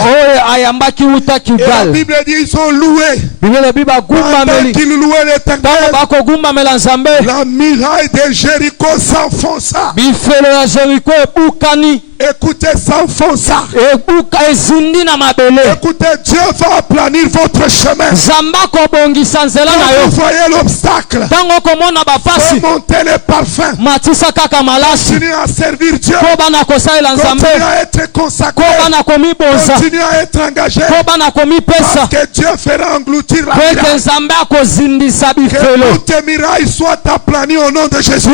Et la Bible dit ils ont loué. Pendant qu'ils louaient l'Éternel, la muraille de Jéricho s'enfonça. Écoutez, s'enfonça. Écoutez, Dieu va aplanir votre chemin. Quand vous voyez l'obstacle, faites monter le parfum. Continuez à servir Dieu. Continuez à être consacré. Continuez à être engagé. Parce que Dieu fera engloutir la muraille. Que toutes tes murailles soient aplanies au nom de Jésus.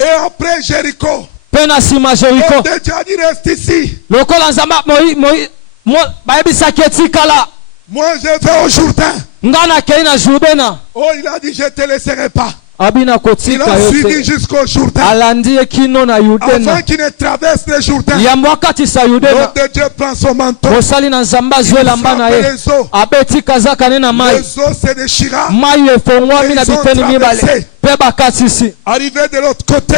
Et après Jéricho, Dieu a dit reste ici. Moi je vais au Jourdain. Oh, il a dit je ne te laisserai pas. Il a suivi jusqu'au Jourdain. Avant qu'il ne traverse le Jourdain, l'homme de Dieu prend son manteau. Il frappe les eaux. Les eaux se déchira. Ils ont traversé. Arrivé de l'autre côté.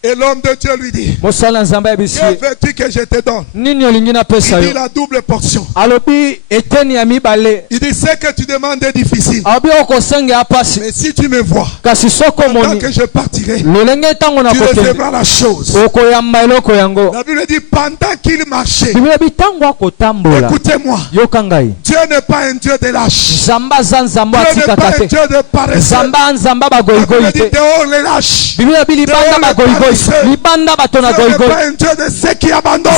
Et l'homme de Dieu lui dit, que veux-tu que je te donne? Il dit la double portion. Il dit ce que tu demandes est difficile. Mais si tu me vois, pendant que je partirai, tu recevras la chose. La Bible dit pendant qu'il marchait, écoutez-moi, Dieu n'est pas un Dieu de lâche. Dieu n'est pas un Dieu de paresseux. La Bible dit dehors les lâches. Dieu n'est pas un Dieu de ceux qui abandonnent.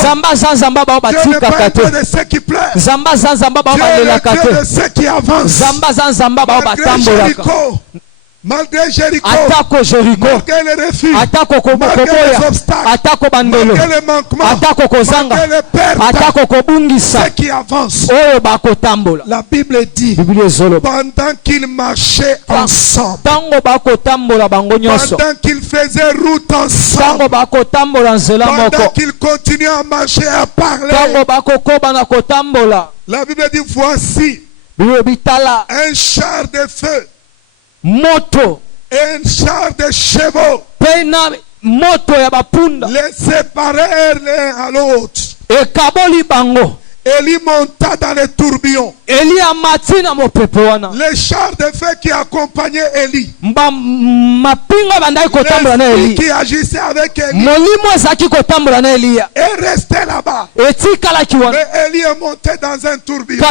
Dieu n'est pas un Dieu de ceux qui pleurent. Dieu est un Dieu de ceux qui avancent. Malgré Jéricho, malgré les refus, malgré les obstacles, malgré les manquements, malgré les pertes, ceux qui avancent. La Bible dit, pendant qu'ils marchaient ensemble, pendant qu'ils faisaient route ensemble, pendant qu'ils continuaient à marcher, à parler, la Bible dit, voici un char de feu, un char de chevaux, les séparèrent l'un à l'autre. Élie monta dans les tourbillons. Les chars de feu qui accompagnaient Élie. L'esprit qui agissait avec Élie. Et restait là-bas. Mais Élie est monté dans un tourbillon.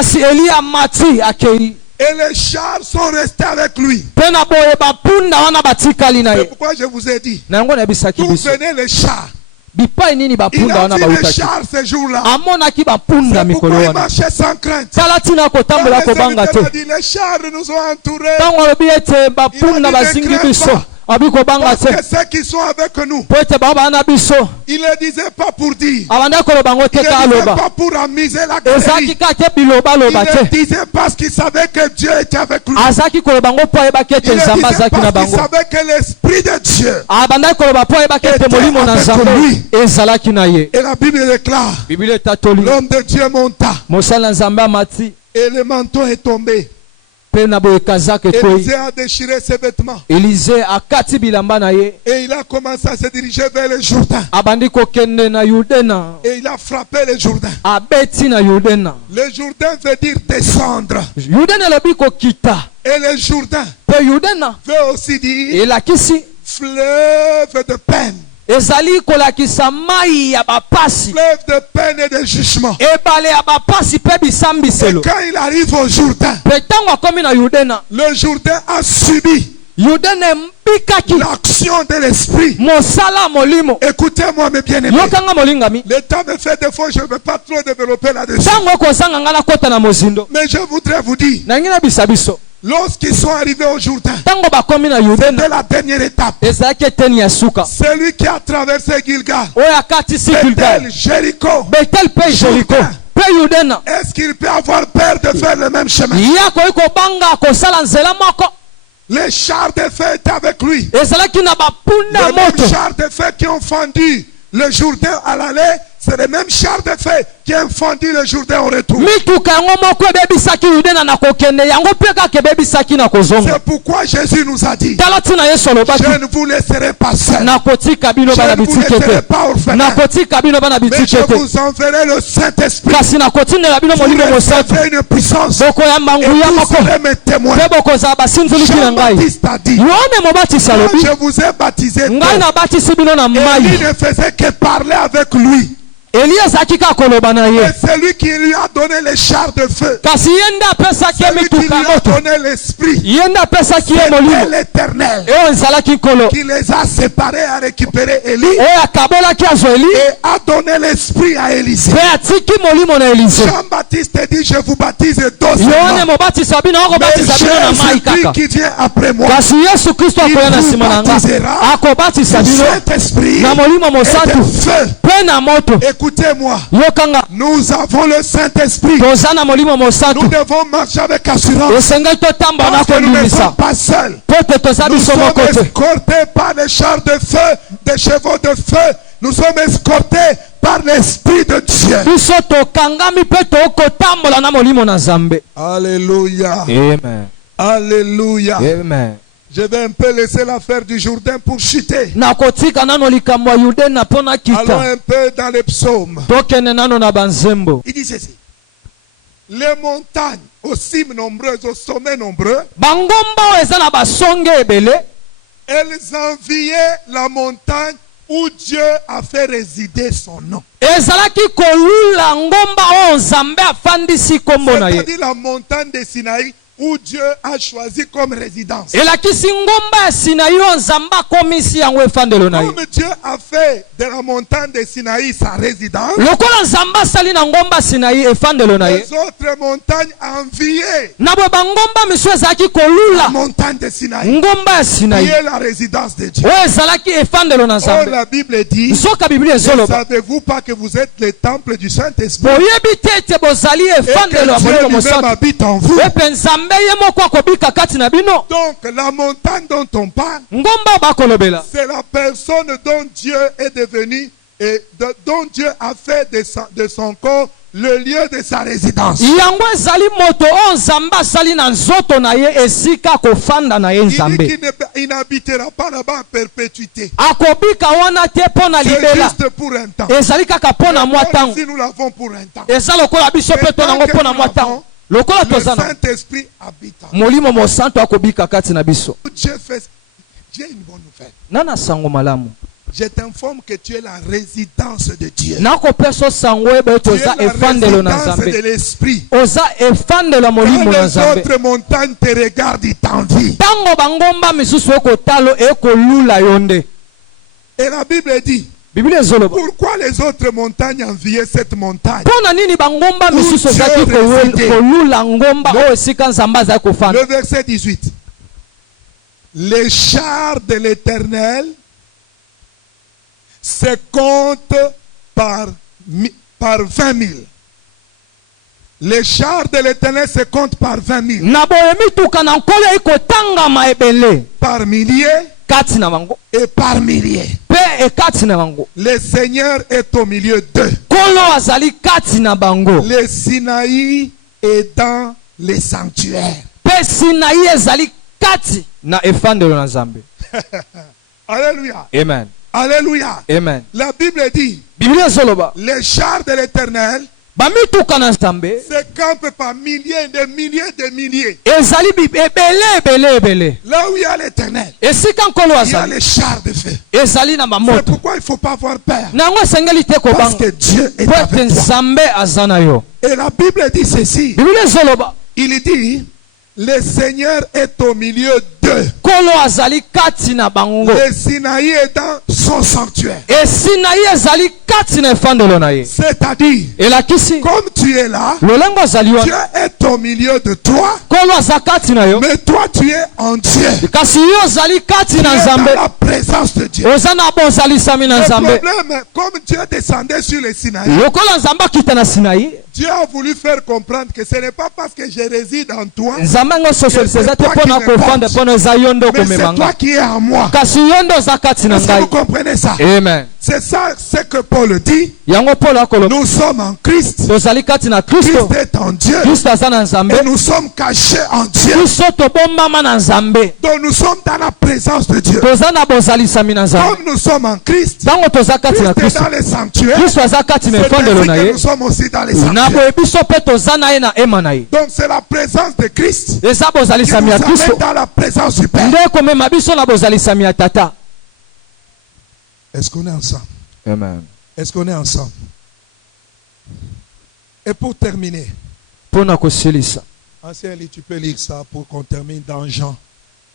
Et les chars sont restés avec lui. C'est pourquoi je vous ai dit. D'où venaient les chars? Il a vu les chars ce jour-là. C'est pourquoi il marchait sans crainte. Les chars nous ont entourés. Parce que ceux qui sont avec nous, il ne le disait pas pour dire. Il ne le disait pas pour amuser la galerie. Il ne le disait parce qu'il savait que Dieu était avec lui. Il ne le disait parce qu'il savait que l'Esprit de Dieu était avec lui. Et la Bible déclare, l'homme de Dieu monta. Et le manteau est tombé. Élisée a déchiré ses vêtements. Et il a commencé à se diriger vers le Jourdain. Et il a frappé le Jourdain. Le Jourdain veut dire descendre. Et le Jourdain veut aussi dire fleuve de peine. Fleuve de peine et de jugement. Et quand il arrive au Jourdain, le Jourdain a subi l'action de l'esprit. Écoutez-moi mes bien-aimés. Le temps me fait défaut, je ne veux pas trop développer là-dessus. Mais je voudrais vous dire, lorsqu'ils sont arrivés au Jourdain, c'était la dernière étape. Celui qui a traversé Gilgal, Bethel, Jéricho, est-ce qu'il peut avoir peur de faire le même chemin? Les chars de feu étaient avec lui. Les mêmes chars de feu qui ont fendu le Jourdain à l'aller, c'est les mêmes chars de feu qui ont fendu le Jourdain au retour. C'est pourquoi Jésus nous a dit, je ne vous laisserai pas seul. Je ne vous laisserai pas orphelin. Mais je vous enverrai le Saint-Esprit. Je vous recevrez une puissance. Et vous serez mes témoins. Jean-Baptiste a dit, je vous ai baptisé. Et il ne faisait que parler avec lui. Et celui qui lui a donné les chars de feu, celui qui lui a donné l'esprit, c'était l'Éternel qui les a séparés à récupérer Élie et a donné l'esprit à Élisée. Jean-Baptiste dit, je vous baptise d'eau seulement, mais Jésus-Christ qui vient après moi, il vous baptisera du Saint-Esprit et de feu. Écoutez-moi, nous avons le Saint-Esprit. Nous devons marcher avec assurance. Parce que nous ne sommes pas seuls. Nous sommes escortés par les chars de feu, des chevaux de feu. Nous sommes escortés par l'Esprit de Dieu. Alléluia. Amen. Alléluia. Amen. Je vais un peu laisser l'affaire du Jourdain pour chuter. Allons un peu dans les psaumes. Il dit ceci. Les montagnes aux cimes nombreuses, aux sommets nombreux, elles enviaient la montagne où Dieu a fait résider son nom. C'est-à-dire la montagne de Sinaï, où Dieu a choisi comme résidence. Comme Dieu a fait de la montagne de Sinaï sa résidence, les autres montagnes enviaient la montagne de Sinaï, qui est la résidence de Dieu. Oh, la Bible dit, ne savez-vous pas que vous êtes le temple du Saint-Esprit et que Dieu lui-même habite en vous? Donc la montagne dont on parle, c'est la personne dont Dieu est devenu et dont Dieu a fait de son corps le lieu de sa résidence. Il dit qu'il n'habitera pas là-bas en perpétuité. C'est juste pour un temps. Si nous l'avons pour un temps. Le Saint-Esprit habite en nous. Dieu a une bonne nouvelle. Je t'informe que tu es la résidence de Dieu. Tu es la résidence de l'Esprit. Quand les autres montagnes te regardent, ils t'envient. Et la Bible dit, pourquoi les autres montagnes enviaient cette montagne? Le verset 18. Les chars de l'Éternel se comptent par 20 000. Les chars de l'Éternel se comptent par 20 000. Par milliers et par milliers. Le Seigneur est au milieu d'eux. Le Sinaï est dans les sanctuaires. Alléluia. Amen. Alléluia. Amen. La Bible dit, les chars de l'Éternel se campent par milliers de milliers de milliers. Là où il y a l'Éternel, il y a les chars de feu. C'est pourquoi il ne faut pas avoir peur. Parce que Dieu est avec toi. Et la Bible dit ceci. Il dit, le Seigneur est au milieu d'eux. Le Sinaï est dans son sanctuaire. C'est-à-dire, comme tu es là, Dieu est au milieu de toi, mais toi tu es en Dieu. Tu es dans la présence de Dieu. Le problème, comme Dieu descendait sur le Sinaï, Dieu a voulu faire comprendre que ce n'est pas parce que je réside en toi que c'est toi qui me portes, mais c'est toi qui es en moi. Est-ce que vous comprenez ça? Amen. C'est ça ce que Paul dit. Nous sommes en Christ. Christ est en Dieu. Et nous sommes cachés en Dieu. Donc nous sommes dans la présence de Dieu. Comme nous sommes en Christ, Christ est dans les sanctuaires. C'est ainsi que nous sommes aussi dans les sanctuaires. Donc c'est la présence de Christ qui nous amène dans la présence du Père. Est-ce qu'on est ensemble? Amen. Est-ce qu'on est ensemble? Et pour terminer, Ancien, tu peux lire ça pour qu'on termine dans Jean.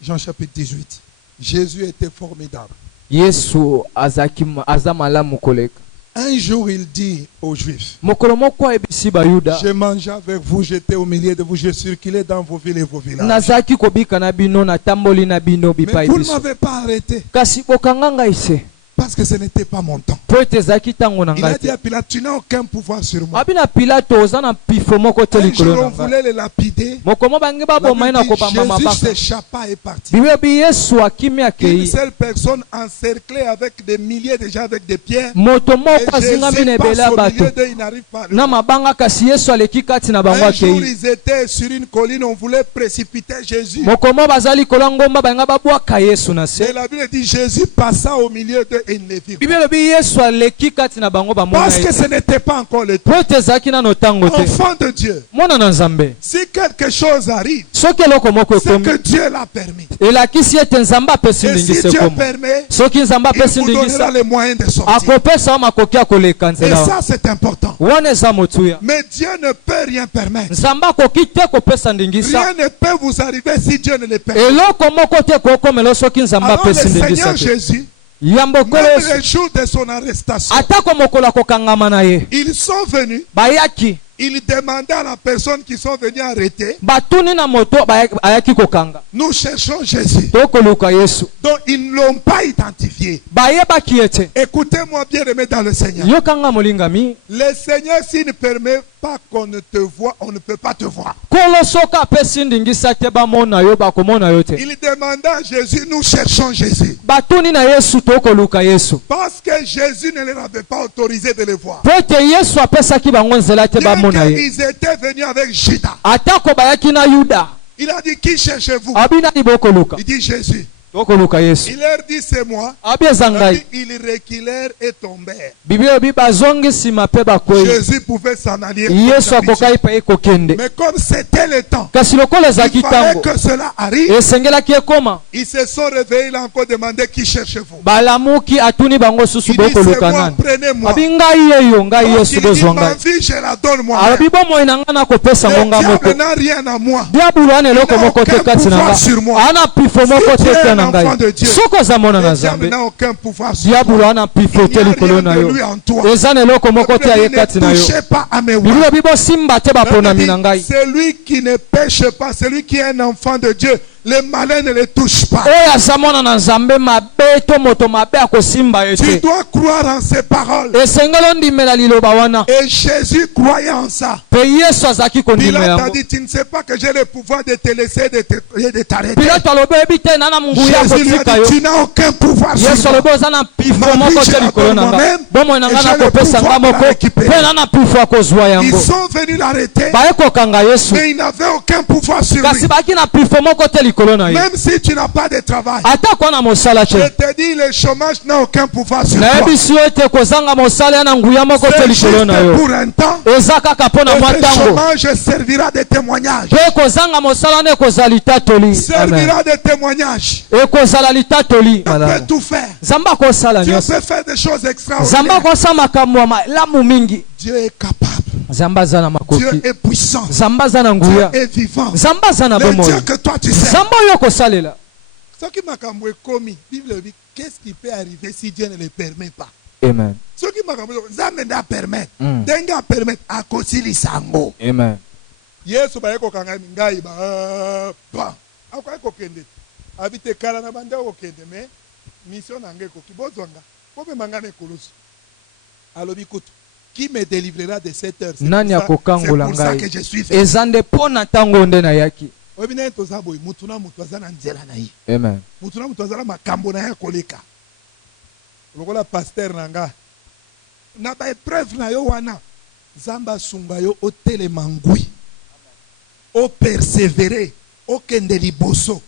Jean chapitre 18. Jésus était formidable. Un jour, il dit aux Juifs, j'ai mangé avec vous, j'étais au milieu de vous, j'ai circulé dans vos villes et vos villages. Mais vous ne m'avez pas arrêté. Parce que ce n'était pas mon temps. Il a dit à Pilate, tu n'as aucun pouvoir sur moi. Un jour, on voulait le lapider. Jésus s'échappa et partit. Une seule personne encerclée avec des milliers de gens avec des pierres. Et Jésus passe au milieu d'eux, il n'arrive pas. Un jour, ils étaient sur une colline, on voulait précipiter Jésus. Et la Bible dit, Jésus passa au milieu d'eux. Et ne vit pas. Parce que ce n'était pas encore le temps. Enfant de Dieu, si quelque chose arrive, c'est que Dieu l'a permis. Et si Dieu permet, il vous donnera les moyens de sortir. Et ça c'est important. Mais Dieu ne peut rien permettre. Rien ne peut vous arriver si Dieu ne le permet. Alors le Seigneur Jésus, même le jour de son arrestation, ils sont venus. Il demanda à la personne qui sont venus arrêter, nous cherchons Jésus. Donc ils ne l'ont pas identifié. Écoutez-moi bien aimé dans le Seigneur. Le Seigneur s'il ne permet pas qu'on ne te voit, on ne peut pas te voir. Il demanda à Jésus, nous cherchons Jésus. Parce que Jésus ne leur avait pas autorisé de le voir. Bien qu'ils étaient venus avec Judas. Il a dit, qui cherchez-vous? Il dit Jésus. Il leur dit, c'est moi. Ils reculèrent et tombèrent. Jésus pouvait s'en aller. Mais comme c'était le temps, il fallait que cela arrive. Ils se sont réveillés, il a encore demandé, qui cherchez-vous? Il dit, c'est moi, prenez-moi. Il dit, ma vie, je la donne moi-même. Le diable n'a rien à moi. Il n'a aucun pouvoir sur moi. Si tu es un enfant de Dieu, le diable n'a aucun pouvoir sur toi. Il n'y a rien de lui en toi. Ne touchez pas à mes voix. Celui qui ne pêche pas, celui qui est un enfant de Dieu, le malin ne le touche pas. Tu dois croire en ces paroles. Et Jésus croyait en ça. Pilate a dit, tu ne sais pas que j'ai le pouvoir de te laisser et de t'arrêter. Jésus lui a dit, tu n'as aucun pouvoir sur moi. Ma vie, je la donne moi-même. Et j'ai le pouvoir de la récupérer. Ils sont venus l'arrêter, mais ils n'avaient aucun pouvoir sur lui. Même si tu n'as pas de travail, je te dis, le chômage n'a aucun pouvoir sur toi. C'est juste pour un temps. Et le chômage servira de témoignage. Servira de témoignage. Tu peux tout faire. Dieu peut faire des choses extraordinaires. Dieu est capable. Dieu est puissant. Dieu est vivant. Le Dieu que toi tu sais. Ce qui m'a commis, qu'est-ce qui peut arriver si Dieu ne le permet pas? Amen. Ce qui m'a commis, Zamenda permet. Denga permet à Kosili Sango. Amen. Yesu ba yeko kanga ngai ba. Akwa yeko kende. Habite kala na banda ko kende me mission nanga ko kibozonga. Ko be mangane kolosu. Alobi kutu. Qui me délivrera de cette heure? C'est pour ça que je suis fait. Amen. Lokola pasteur nanga. Na ba épreuve na yo wana. Zamba sunga yo o telemangui. O persévérer. O kende liboso.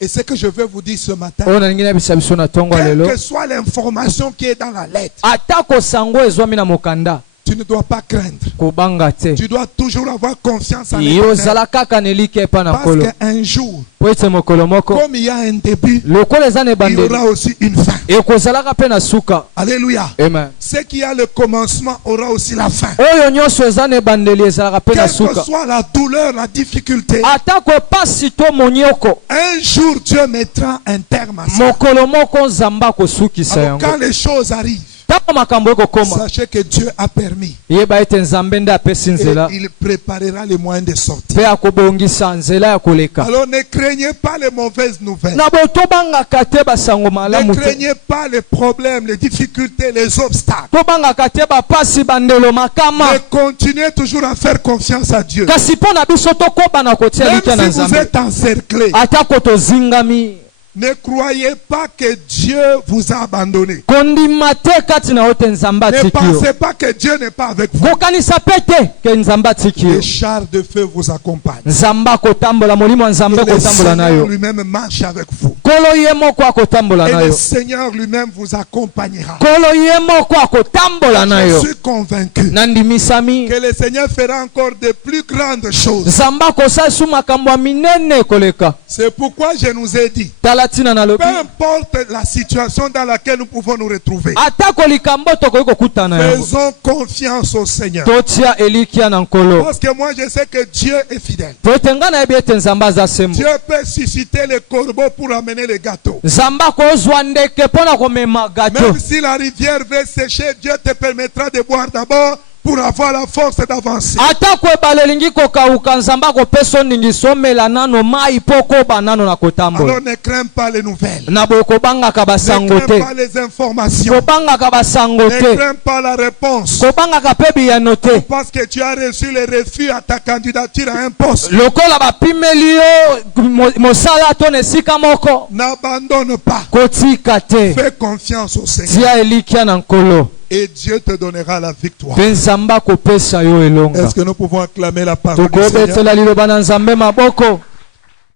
Et ce que je veux vous dire ce matin, quelle que soit l'information qui est dans la lettre, tu ne dois pas craindre. Tu dois toujours avoir confiance en l'Éternel. Parce qu'un jour, comme il y a un début, il y aura aussi une fin. Alléluia. Amen. Ce qui a le commencement aura aussi la fin. Quelle que soit la douleur, la difficulté, un jour Dieu mettra un terme à ça. Alors, quand les choses arrivent, sachez que Dieu a permis. Et il préparera les moyens de sortir. Alors ne craignez pas les mauvaises nouvelles. Ne craignez pas les problèmes, les difficultés, les obstacles. Mais continuez toujours à faire confiance à Dieu. Même si vous êtes encerclés, ne croyez pas que Dieu vous a abandonné. Ne pensez pas que Dieu n'est pas avec vous. Les chars de feu vous accompagnent. Et le Seigneur lui-même marche avec vous. Et le Seigneur lui-même vous accompagnera. Je suis convaincu que le Seigneur fera encore de plus grandes choses. C'est pourquoi je nous ai dit, peu importe la situation dans laquelle nous pouvons nous retrouver, faisons confiance au Seigneur. Parce que moi je sais que Dieu est fidèle. Dieu peut susciter les corbeaux pour amener les gâteaux. Même si la rivière veut sécher, Dieu te permettra de boire d'abord pour avoir la force d'avancer. Atako ebale lingi kokauka nzamba kopesa ndingiso mela nano mai poko banano na kotambola. Alors ne crains pas les nouvelles. Na boye kobangaka basango te. Ne crains pas les informations. Kobangaka basango te. Ne crains pas la réponse. Kobangaka pe biyano te. Parce que tu as reçu le refus à ta candidature à un poste. Lokola bapimeli yo mosala to nesika moko. N'abandonne pas. Kotika te. Fais confiance au Seigneur. Tia elikia na nkolo. Et Dieu te donnera la victoire. Est-ce que nous pouvons acclamer la parole du Seigneur?